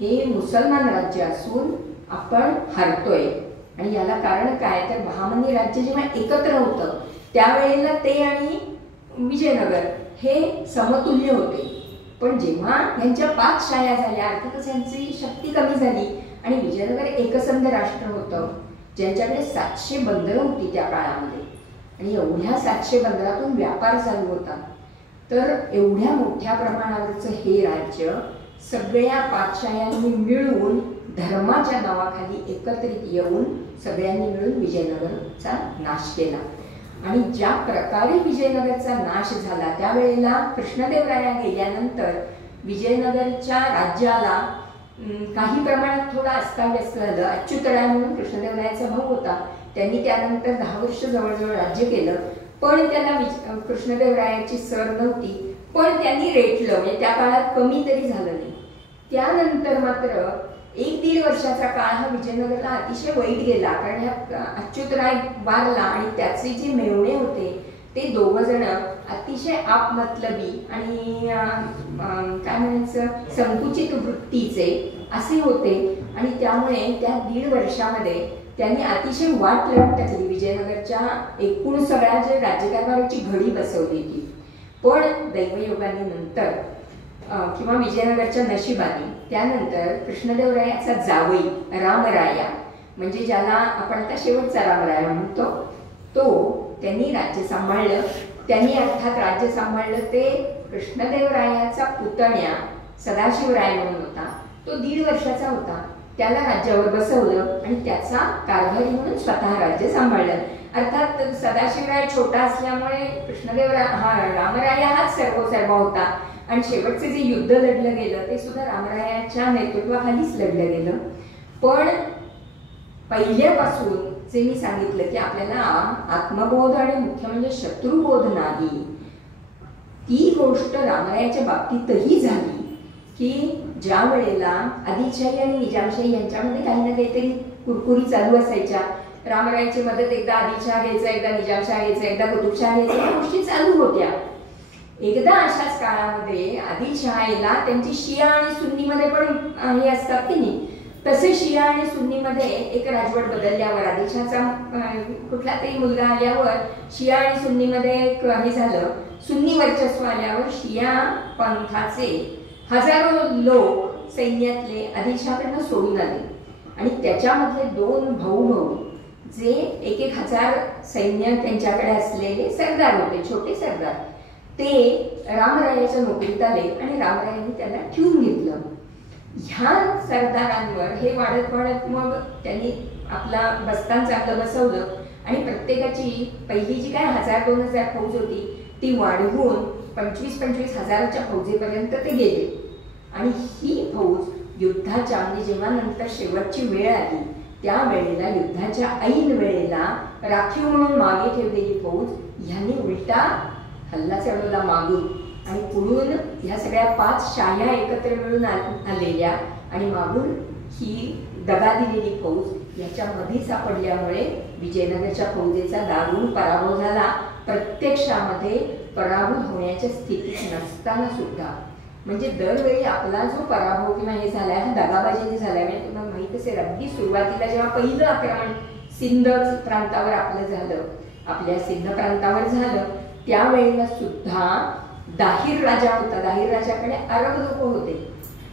हे मुसलमान राज्य असून आपण हारतोय. आणि याला कारण काय तर बहामनी राज्य जेव्हा एकत्र होतं त्यावेळेला ते आणि विजयनगर हे समतुल्य होते. पण जेव्हा यांच्या 5 शाया झाल्या अर्थातच यांची शक्ती कमी झाली आणि विजयनगर एकसंध राष्ट्र होतं ज्यांच्याकडे 700 बंदरं होती त्या काळामध्ये. आणि एवढ्या 700 बंदरातून व्यापार चालू होता. तर एवढ्या मोठ्या प्रमाणावरचं हे राज्य सगळ्या 5 शायांनी मिळून धर्माच्या नावाखाली एकत्रित येऊन सगळ्यांनी मिळून विजयनगरचा नाश केला. आणि ज्या प्रकारे विजयनगरचा नाश झाला त्यावेळेला कृष्णदेवराया गेल्यानंतर विजयनगरच्या राज्याला काही प्रमाणात थोडा अस्ताव्यस्त झालं. अच्युतराय म्हणून कृष्णदेवरायाचा भाऊ होता, त्यांनी त्यानंतर 10 वर्ष जवळजवळ राज्य केलं. पण त्याला कृष्णदेवरायाची सर नव्हती, पण त्यांनी रेटलं, म्हणजे त्या काळात कमी तरी झालं नाही. त्यानंतर मात्र 1-1.5 वर्षाचा काळ हा विजयनगरला अतिशय वाईट गेला. कारण ह्या अच्युतराय वारला आणि त्याचे जे मेव्हणे होते ते 2 जण अतिशय आपमतलबी आणि काय म्हणायचं संकुचित वृत्तीचे असे होते. आणि त्यामुळे त्या 1.5 वर्षामध्ये त्यांनी अतिशय वाट लावून टाकली. विजयनगरच्या एकूण सगळ्या जे राज्यकारभाराची घडी बसवली होती. पण दैवयोगाने नंतर किंवा विजयनगरच्या नशिबाने त्यानंतर कृष्णदेवरायाचा जावई रामराया, म्हणजे ज्याला आपण आता शेवटचा रामराया म्हणतो, तो त्यांनी राज्य सांभाळलं. त्यांनी अर्थात राज्य सांभाळलं ते कृष्णदेवरायाचा पुतण्या सदाशिवराय म्हणून होता, तो 1.5 वर्षाचा होता. त्याला राज्यावर बसवलं आणि त्याचा कारभारी म्हणून स्वतः राज्य सांभाळलं. अर्थात सदाशिवराय छोटा असल्यामुळे रामराया हाच सर्वसर्वा होता. आणि शेवटचे जे युद्ध लढलं गेलं ते सुद्धा रामरायाच्या नेतृत्वाखालीच लढलं गेलं. पण पहिल्यापासून जे मी सांगितलं की आपल्याला आत्मबोध आणि मुख्य म्हणजे शत्रुबोध नाही, ती गोष्ट रामरायाच्या बाबतीतही झाली की ज्या वेळेला आदिलशाही आणि निजामशाही यांच्यामध्ये काही ना काहीतरी कुरकुरी चालू असायच्या. रामरायाची मदत एकदा आदिलशाह घ्यायचा, एकदा निजामशाह घ्यायचा, एकदा कुतुबशाह घ्यायचा, या गोष्टी चालू होत्या. एकदा अशाच काळामध्ये आदिलशहाला त्यांची शिया आणि सुन्नीमध्ये पण हे असतात की नाही, तसे शिया आणि सुन्नीमध्ये एक राजवट बदलल्यावर आदिलशहाचा कुठला तरी मुलगा आल्यावर शिया आणि सुन्नीमध्ये हे झालं. सुन्नी वर्चस्व आल्यावर शिया पंथाचे हजारो लोक सैन्यातले आदिलशहाकडनं सोडून आले आणि त्याच्यामधले 2 भाऊ जे 1,000 सैन्य त्यांच्याकडे असलेले सरदार होते, छोटे सरदार, ते रामरायाच्या नोकरीत आले आणि रामरायांनी त्याला ठेवून घेतलं. ह्या सरदारांवर हे वाढत वाढत मग त्यांनी आपला बस्तान चांगलं बसवलं आणि प्रत्येकाची पहिली जी काय 1000-2000 फौज होती ती वाढवून 25-25 हजाराच्या फौजेपर्यंत ते गेले. आणि ही फौज युद्धाच्या म्हणजे जेव्हा नंतर शेवटची वेळ आली त्यावेळेला युद्धाच्या ऐन वेळेला राखीव म्हणून मागे ठेवलेली फौज ह्यांनी उलटा हल्ला चढवला मागून आणि पुढून ह्या सगळ्या 5 शाह्या एकत्र मिळून आलेल्या आणि मागून ही दगा दिलेली फौज याच्यामध्ये सापडल्यामुळे विजयनगरच्या फौजेचा दारुण पराभव झाला. प्रत्यक्षामध्ये पराभूत होण्याच्या स्थितीत नसताना सुद्धा, म्हणजे दरवेळी आपला जो पराभव किंवा हे झालाय हा दगाबाजीने झालाय. म्हणजे तुम्हाला माहित असेल अगदी सुरुवातीला जेव्हा पहिलं आक्रमण सिंध प्रांतावर आपलं झालं, आपल्या सिंध प्रांतावर झालं, त्यावेळेला सुद्धा दाहिर राजा होता. दाहिर राजाकडे अरब लोक होते,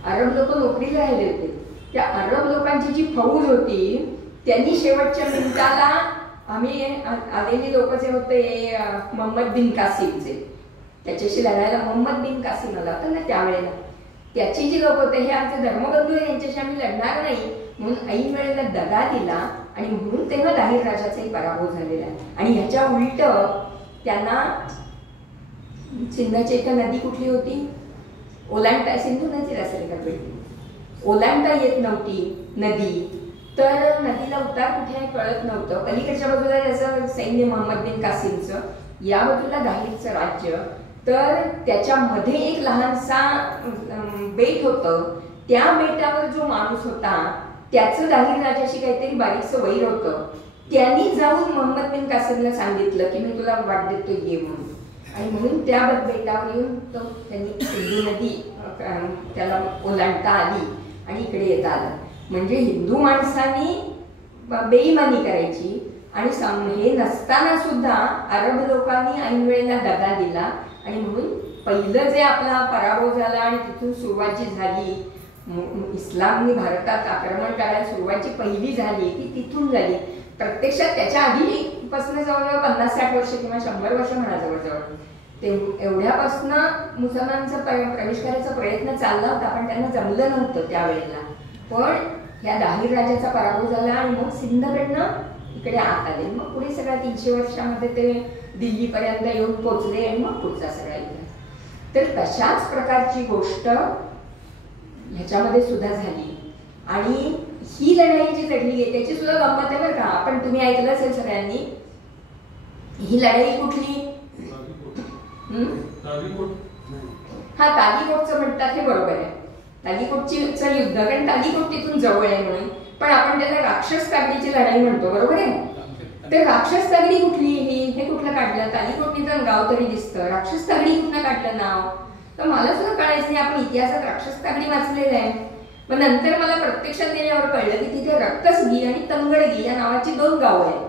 अरब लोक नोकरीला राहिले होते. त्या अरब लोकांची जी फौज होती त्यांनी शेवटच्या मिनिटाला आम्ही आलेली लोक जे होते मोहम्मद बिन कासिमचे, त्याच्याशी लढायला मोहम्मद बिन कासिम आला होता ना त्यावेळेला, त्याची जी लोक होते हे आमचे धर्मबंधू आहे, यांच्याशी आम्ही लढणार नाही म्हणून ऐन वेळेला दगा दिला आणि म्हणून तेव्हा दाहिर राजाचाही पराभव झालेला आहे. आणि ह्याच्या उलट त्यांना सिंधाची एका नदी कुठली होती, ओलांडता, सिंधू नदी असेल का पेटी, ओलांडता येत नव्हती नदी, तर नदीला उतार कुठे आहे कळत नव्हतं. पलीकडच्या बाजूला त्याचं सैन्य मोहम्मद बिन कासिमचं, या बाजूला दाहिरचं राज्य, तर त्याच्यामध्ये एक लहानसा बेट होतं. त्या बेटावर जो माणूस होता त्याचं दाहिर राजाशी काहीतरी बारीकसं वैर होतं. त्यांनी जाऊन मोहम्मद बिन कासिमला सांगितलं की मी तुला वाट देतो ये म्हणून, आणि म्हणून त्या बेटावर येऊन तो त्यांनी सिंधू नदी त्याला ओलांडता आली आणि इकडे येता आलं. म्हणजे हिंदू माणसांनी बेईमानी करायची आणि हे नसताना सुद्धा अरब लोकांनी ऐन वेळेला दगा दिला आणि म्हणून पहिलं जे आपला पराभव झाला आणि तिथून सुरुवात जी झाली, इस्लामने भारतात आक्रमण करायला सुरुवात जी पहिली झाली ती तिथून झाली. प्रत्यक्षात त्याच्या आधीपासून जवळजवळ 50-60 वर्ष किंवा 100 वर्ष म्हणा जवळजवळ ते एवढ्यापासून मुसलमानांचा प्रवेश करायचा प्रयत्न चालला होता, पण त्यांना जमलं नव्हतं त्यावेळेला. पण ह्या दाहिर राजाचा पराभव झाला आणि मग सिंधकडनं इकडे आत आले. मग पुढे सगळ्या 300 वर्षामध्ये ते दिल्लीपर्यंत येऊन पोचले आणि मग पुढचा सगळा इतिहास. तर तशाच प्रकारची गोष्ट ह्याच्यामध्ये सुद्धा झाली. आणि ही लढाई जी लढली आहे त्याची सुद्धा गंमत आहे बरं का. आपण तुम्ही ऐकलं असेल सगळ्यांनी, ही लढाई कुठली, हा तालीकोटचं म्हणतात हे बरोबर आहे, तालीकोटचं युद्ध, कारण तालीकोट तिथून जवळ आहे म्हणून. पण आपण त्याला राक्षस तागडीची लढाई म्हणतो, बरोबर आहे. तर राक्षस तागडी कुठली, हे कुठलं काढलं, तालीकोट निदान गाव तरी दिसतं, राक्षस तागडी कुठलं काढलं नाव, तर मला सुद्धा कळायचं नाही. आपण इतिहासात राक्षस तागडी वाचलेलं आहे, पण नंतर मला प्रत्यक्षात गेल्यावर कळलं की तिथे रक्कसगी आणि तंगडगी या नावाची 2 गावं आहेत.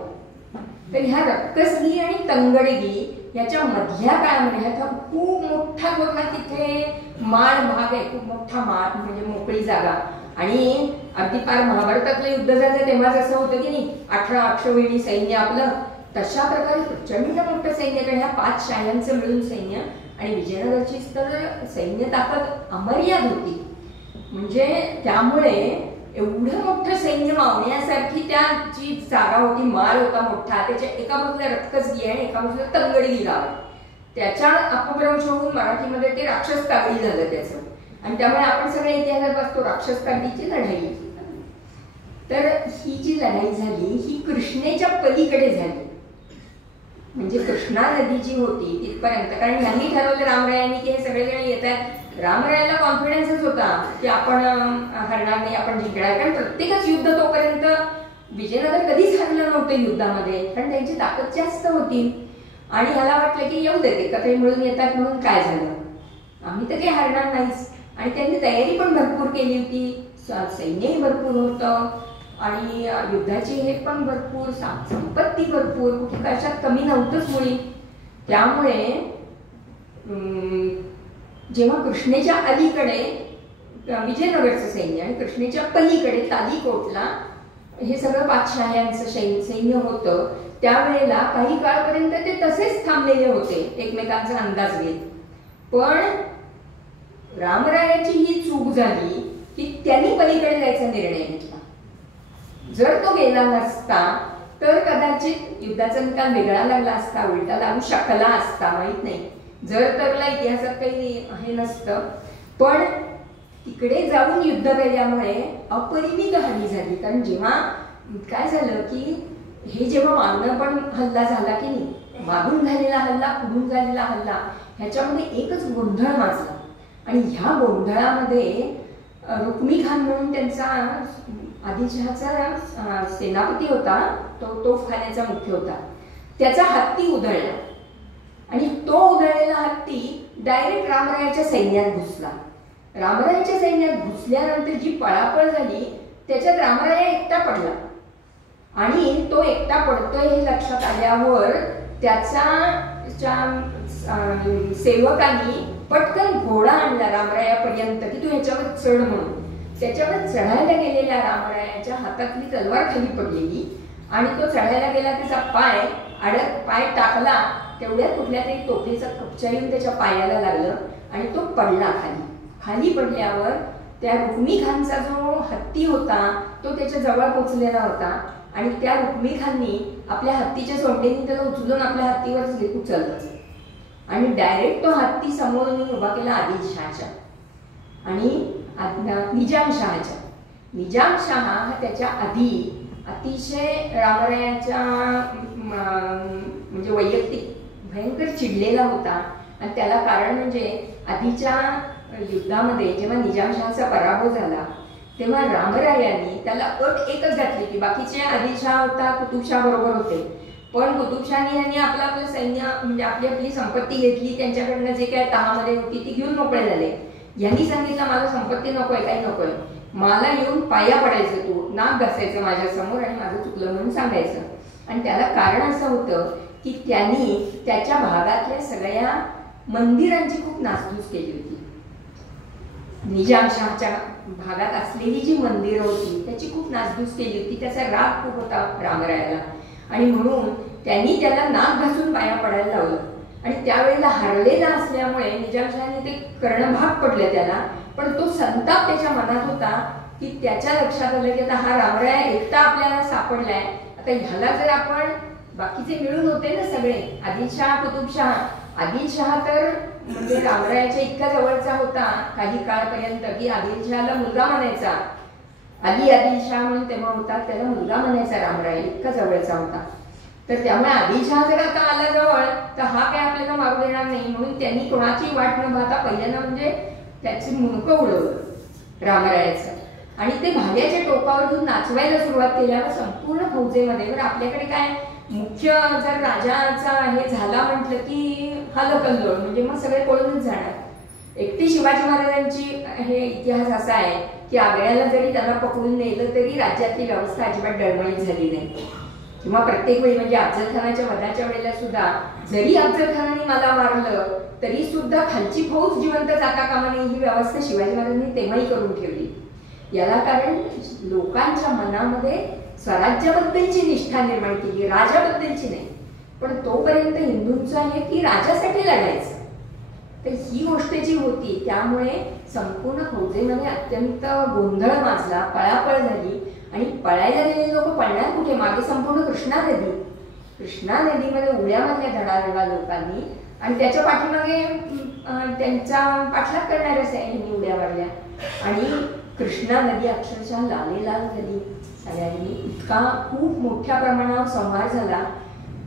तर ह्या रक्कसगी आणि तंगडगी याच्या मधल्या काळामध्ये ह्याचा खूप मोठा मोठा तिथे माळ भाग आहे, खूप मोठा माळ म्हणजे मोकळी जागा. आणि अगदी फार महाभारतातलं युद्ध झालं तेव्हा जसं होतं की नाही 18 अक्षौहिणी सैन्य आपलं, तशा प्रकारे प्रचंड मोठं सैन्य, ह्या 5 शाह्यांचं मिळून सैन्य. आणि विजयनगरची तर सैन्य ताकद अमर्याद होती. म्हणजे त्यामुळे एवढं मोठं सैन्य मावण्यासारखी त्याची जागा होती, माळ होता मोठा, त्याच्या एका बाजूला रक्कसगी आहे आणि एका बाजूला तंगडगी गाव आहे. त्याच्या अपभ्रंश होऊन मराठीमध्ये ते राक्षस तागडी झालं त्याचं. आणि त्यामुळे आपण सगळ्या इतिहासात बघतो राक्षस तागडीची लढाई. तर ही जी लढाई झाली ही कृष्णेच्या पलीकडे झाली, म्हणजे कृष्णा नदी जी होती तिथपर्यंत. कारण यांनी ठरवलं रामरायांनी की हे सगळेजण येत आहेत. रामरायाला कॉन्फिडन्सच होता की आपण हरणार नाही, आपण जिंकणार. कारण प्रत्येकच युद्ध तोपर्यंत विजयनगर कधीच हरलं नव्हतं युद्धामध्ये, कारण त्यांची ताकद जास्त होती. आणि ह्याला वाटलं की येऊ देते एकत्र मिळून येतात म्हणून काय झालं, आम्ही तर काही हरणार नाहीच. आणि त्यांनी तयारी पण भरपूर केली होती, सैन्यही भरपूर होतं आणि युद्धाची हे पण भरपूर, संपत्ती भरपूर, कुठे कशात कमी नव्हतंच मुळी. त्यामुळे जेव्हा कृष्णेच्या अलीकडे विजयनगरचं सैन्य आणि कृष्णेच्या पलीकडे तालीकोटला हे सगळं बादशाह्यांचं सैन्य होतं, त्यावेळेला काही काळपर्यंत ते तसेच थांबलेले होते एकमेकांचा अंदाज घेत. पण रामरायाची ही चूक झाली की त्यांनी पलीकडे जायचा निर्णय घेतला. जर तो गेला नसता तर कदाचित युद्धाचा निकाल वेगळा लागला असता, उलटा लागू शकला असता, माहित नाही. जर तरला इतिहासात काही हे नसतं. पण तिकडे जाऊन युद्ध केल्यामुळे अपरिमित हानी झाली. कारण जेव्हा काय झालं की हे जेव्हा मागणं पण हल्ला झाला की नाही, मागून झालेला हल्ला, पुढून झालेला हल्ला, ह्याच्यामध्ये एकच गोंधळ माजला. आणि ह्या गोंधळामध्ये रुक्मी खान म्हणून त्यांचा आदिलशहाचा सेनापती होता, तो तोफखान्याचा मुख्य होता, त्याचा हत्ती उधळला. आणि तो उधळलेला हत्ती डायरेक्ट रामरायाच्या सैन्यात घुसला. रामरायाच्या सैन्यात घुसल्यानंतर जी पळापळ झाली त्याच्यात रामराया एकटा पडला. आणि तो एकटा पडतोय हे लक्षात आल्यावर त्याच्या सेवकांनी पटकन घोडा आणला रामरायापर्यंत की तू ह्याच्यावर चढ म्हणून. त्याच्यावर चढायला गेलेल्या रामरायाच्या हातातली तलवार खाली पडलेली आणि तो चढायला गेला, त्याचा पाय टाकला, तेवढ्यात कुठल्या तरी तोफेचा कपचा येऊन त्याच्या पायाला लागलं आणि तो पडला खाली. खाली पडल्यावर त्या रुक्मी खानचा जो हत्ती होता तो त्याच्या जवळ पोचलेला होता आणि त्या रुक्मी खाननी आपल्या हत्तीच्या सोंडेने त्याला उचलून आपल्या हत्तीवर उचललं आणि डायरेक्ट तो हत्ती समोर उभा केला आदिलशहाच्या आणि निजामशहाच्या. निजामशहा हा त्याच्या आधी अतिशय रामरायाच्या म्हणजे वैयक्तिक भयंकर चिडलेला होता. आणि त्याला कारण म्हणजे आधीच्या युद्धामध्ये जेव्हा निजामशहाचा पराभव झाला तेव्हा रामरायांनी त्याला अट एकच घातली की बाकीचे आदिलशहा होता, कुतुबशहा बरोबर होते, पण कुतुबशहानी यांनी आपलं सैन्य म्हणजे आपली संपत्ती घेतली, त्यांच्याकडनं जे काय तहामध्ये होती ती घेऊन मोकळे झाले. यांनी सांगितलं मला संपत्ती नकोय, काही नकोय, मला येऊन पाया पडायचं, तू नाक घासायचं माझ्या समोर आणि माझं चुकलं म्हणून सांगायचं. आणि त्याला कारण असं होतं की त्यांनी त्याच्या भागातल्या सगळ्या मंदिरांची खूप नासधूस केली होती. निजामशहाच्या भागात असलेली जी मंदिरं होती त्याची खूप नासधूस केली होती. त्याचा राग खूप होता रामरायाला आणि म्हणून त्यांनी त्याला नाक घासून पाया पडायला लावलं. आणि त्यावेळेला हरलेला असल्यामुळे निजामशहाने ते करणं भाग पडलं त्याला. पण तो संताप त्याच्या मनात होता की त्याच्या लक्षात आलं की आता हा रामराया एकटा आपल्याला सापडलाय, आता ह्याला जर आपण बाकीचे मिळून होते ना सगळे आदिलशहा कुतुबशहा, आदिलशहा तर म्हणजे रामरायाच्या इतका जवळचा होता काही काळपर्यंत की आदिलशहाला मुलगा म्हणायचा. आदिलशहा म्हणून तेव्हा होता, त्याला मुलगा म्हणायचा रामराय, इतका जवळचा होता. तर त्यामुळे आदिलशहा जर आता आला जवळ तर हा काय आपल्याला मारू देणार नाही, म्हणून त्यांनी कोणाची वाट न पाहता पहिल्यांदा म्हणजे त्याची मुंडकं उडवलं रामरायाचं आणि ते भाल्याच्या टोकावर घेऊन नाचवायला सुरुवात केल्यावर संपूर्ण फौजेमध्ये आपल्याकडे काय मुख्य जर राजाचा हे झाला म्हटलं की हलकल्लोळ म्हणजे मग सगळे पळूनच जाणार. एकटी शिवाजी महाराजांची हे इतिहास असा आहे की आग्र्याला जरी त्याला पकडून नेलं तरी राज्यातली व्यवस्था अजिबात डळमळीत झाली नाही. किंवा प्रत्येक वेळी म्हणजे अफजलखानाच्या वधाच्या वेळेला सुद्धा जरी अफजलखानाने मला मारलं तरी सुद्धा खालची फौज जिवंत जाता कामा नये ही व्यवस्था शिवाजी महाराजांनी तेव्हाही करून ठेवली. याला कारण लोकांच्या मनामध्ये स्वराज्याबद्दलची निष्ठा निर्माण केली, राजाबद्दलची नाही. पण तोपर्यंत हिंदूंचं आहे की राजासाठी लढायचं. तर ही गोष्ट जी होती त्यामुळे संपूर्ण फौजेमध्ये अत्यंत गोंधळ माजला, पळापळ झाली आणि पळायला गेलेले लोक पळणार कुठे, मागे संपूर्ण कृष्णा नदीमध्ये उड्या मारल्या धडाधडा लोकांनी आणि त्याच्या पाठीमागे त्यांचा पाठलाग करणाऱ्या सैन्यांनी उड्या मारल्या आणि कृष्णा नदी अक्षरशः लालेलाल झाली सगळ्यांनी. इतका खूप मोठ्या प्रमाणावर संहार झाला.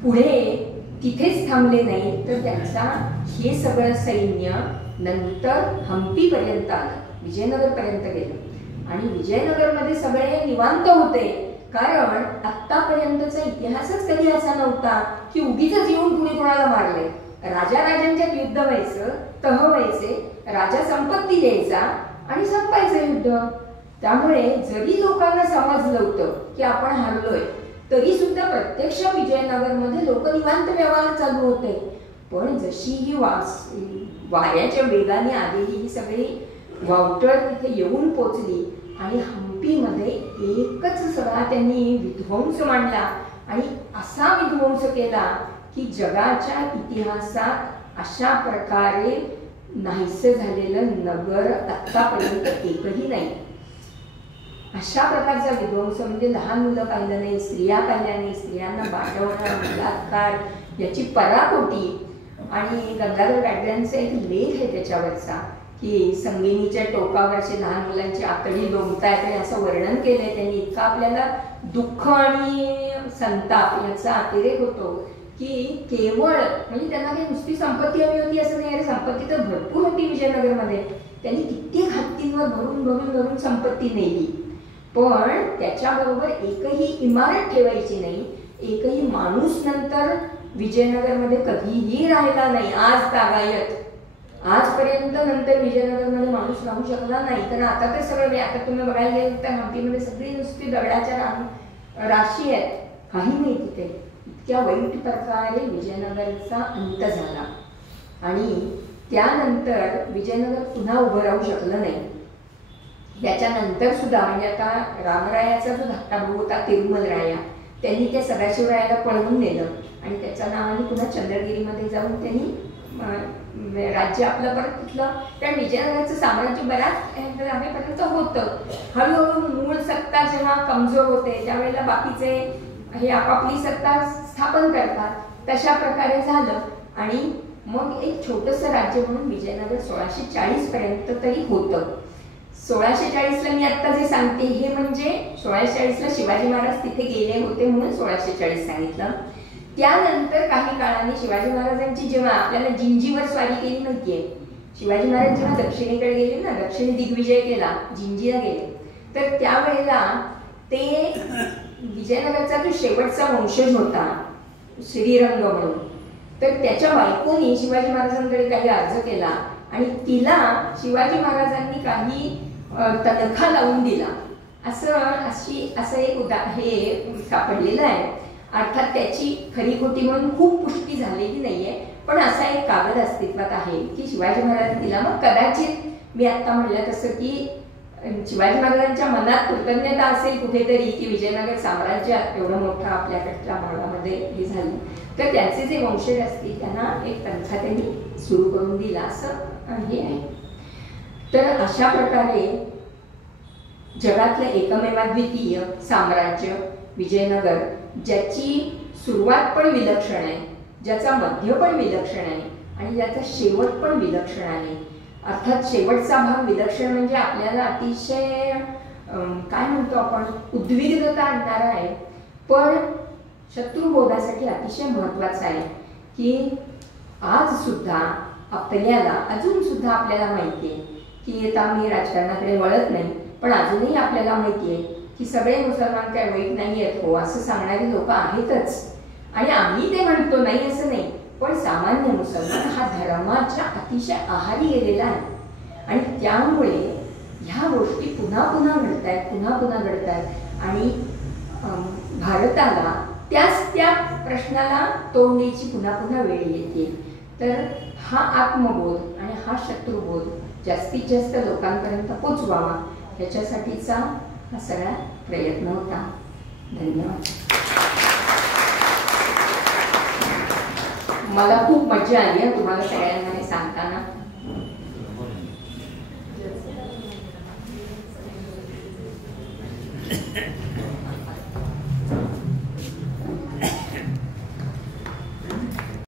पुढे तिथेच थांबले नाही तर त्यांचा हे सगळं सैन्य नंतर हम्पीपर्यंत आलं, विजयनगरपर्यंत गेलं आणि विजयनगरमध्ये सगळे निवांत होते. कारण आतापर्यंतचा इतिहासच कधी असा नव्हता की उगीच येऊन कुणी कोणाला मारले. राजांच्यात युद्ध व्हायचं, तह व्हायचे, राजा संपत्ती द्यायचा आणि संपायचं युद्ध. त्यामुळे जरी लोकांना समजलं होतं की आपण हारलोय तरी सुद्धा प्रत्यक्ष विजयनगरमध्ये लोक निवांत व्यवहार चालू होते. पण जशी ही वाऱ्याच्या वेगाने आलेली ही सगळी वावटळ तिथे येऊन पोचली आणि हम्पीमध्ये एकच सगळा त्यांनी विध्वंस मांडला आणि असा विध्वंस केला की जगाच्या इतिहासात अशा प्रकारे नाहीसे झालेलं नगर आत्तापर्यंत एकही नाही. अशा प्रकारचा विध्वंस म्हणजे लहान मुलं पाहिलं नाही, स्त्रिया पाहिल्या नाही, स्त्रियांना बाटवणं, बलात्कार याची पराकोटी. आणि गंगाधर गाडग्यांचा एक लेख आहे त्याच्यावरचा की संगिनीच्या टोकावरचे लहान मुलांची आकडी लोंबतायत आणि असं वर्णन केलंय त्यांनी. इतका आपल्याला दुःख आणि संताप याचा अतिरेक होतो की केवळ म्हणजे त्यांना काही नुसती संपत्ती हवी होती असं नाही. अरे संपत्ती तर भरपूर होती विजयनगरमध्ये, त्यांनी कित्येक हत्तींवर भरून भरून भरून संपत्ती नेली, पण त्याच्याबरोबर एकही इमारत ठेवायची नाही, एकही माणूस नंतर विजयनगरमध्ये कधीही राहिला नाही. आज तागायत आजपर्यंत नंतर विजयनगरमध्ये माणूस राहू शकला नाही. कारण आता तर सगळं आता तुम्ही बघायला गेलं तर हम्पीमध्ये सगळी नुसती दगडाच्या राशी आहेत, काही नाही तिथे. इतक्या वाईट प्रकारे विजयनगरचा अंत झाला आणि त्यानंतर विजयनगर पुन्हा उभं राहू शकलं नाही. त्याच्यानंतर सुद्धा म्हणजे आता रामरायाचा जो धाकटा भाऊ होता तिरुमल राया, त्यांनी त्या सदाशिवरायाला पळवून नेलं आणि त्याच्या नावाने पुन्हा चंद्रगिरीमध्ये जाऊन त्यांनी राज्य आपलं परत तिथलं. कारण विजयनगरचं साम्राज्य बऱ्याच लांबेपर्यंत होतं. हळूहळू मूळ सत्ता जेव्हा कमजोर होते त्यावेळेला बाकीचे हे आपापली सत्ता स्थापन करतात, तशा प्रकारे झालं. आणि मग एक छोटंसं राज्य म्हणून विजयनगर 1640 पर्यंत तरी होतं. 1640ला मी आत्ता जे सांगते हे म्हणजे 1640ला शिवाजी महाराज तिथे गेले होते म्हणून 1640 सांगितलं. त्यानंतर काही काळाने शिवाजी महाराजांची जेव्हा आपल्याला जिंजीवर स्वारी केली माहितीये, शिवाजी महाराज जेव्हा दक्षिणेकडे गेले ना, दक्षिण दिग्विजय केला, जिंजीला गेले, तर त्यावेळेला ते विजयनगरचा जो शेवटचा वंशज होता श्रीरंग म्हणून, तर त्याच्या बायकोनी शिवाजी महाराजांकडे काही अर्ज केला आणि तिला शिवाजी महाराजांनी काही तनखा लावून दिला. असं एक हे सापडलेलं आहे. अर्थात त्याची खरी खोटी म्हणून खूप पुष्टी झालेली नाहीये, पण असा एक कागद अस्तित्वात आहे की शिवाजी महाराजांनी दिला. मग कदाचित मी आता म्हणलं तसं की शिवाजी महाराजांच्या मनात कृतज्ञता असेल कुठेतरी की विजयनगर साम्राज्य एवढं मोठं आपल्याकडच्या भागामध्ये हे झालं, तर त्यांचे जे वंशज असतील त्यांना एक तनखा त्यांनी सुरू करून दिला असं हे आहे. तर अशा प्रकारे जगातलं एकमेवाद्वितीय साम्राज्य विजयनगर, ज्याची सुरुवात पण विलक्षण आहे, ज्याचा मध्य पण विलक्षण आहे आणि ज्याचा शेवट पण विलक्षण आहे. अर्थात शेवटचा भाग विलक्षण म्हणजे आपल्याला अतिशय काय म्हणतो आपण उद्विग्नता आणणारा आहे, पण शत्रुबोधासाठी अतिशय महत्त्वाचा आहे की आज सुद्धा आपल्याला अजून सुद्धा आपल्याला माहिती आहे की आता मी राजकारणाकडे वळत नाही, पण अजूनही आपल्याला माहिती आहे की सगळे मुसलमान काय वाईट नाही आहेत हो असं सांगणारी लोक आहेतच. आणि आम्ही ते म्हणतो नाही असं नाही, पण सामान्य मुसलमान हा धर्माच्या अतिशय आहारी गेलेला आहे आणि त्यामुळे ह्या गोष्टी पुन्हा पुन्हा घडतायत, पुन्हा पुन्हा घडतायत आणि भारताला त्या प्रश्नाला तोंड द्यायची पुन्हा पुन्हा वेळ येते. तर हा आत्मबोध आणि हा शत्रुबोध जास्तीत जास्त लोकांपर्यंत पोचवावा ह्याच्यासाठीचा हा सगळा प्रयत्न होता. धन्यवाद. मला खूप मजा आली तुम्हाला सगळ्यांना हे सांगताना.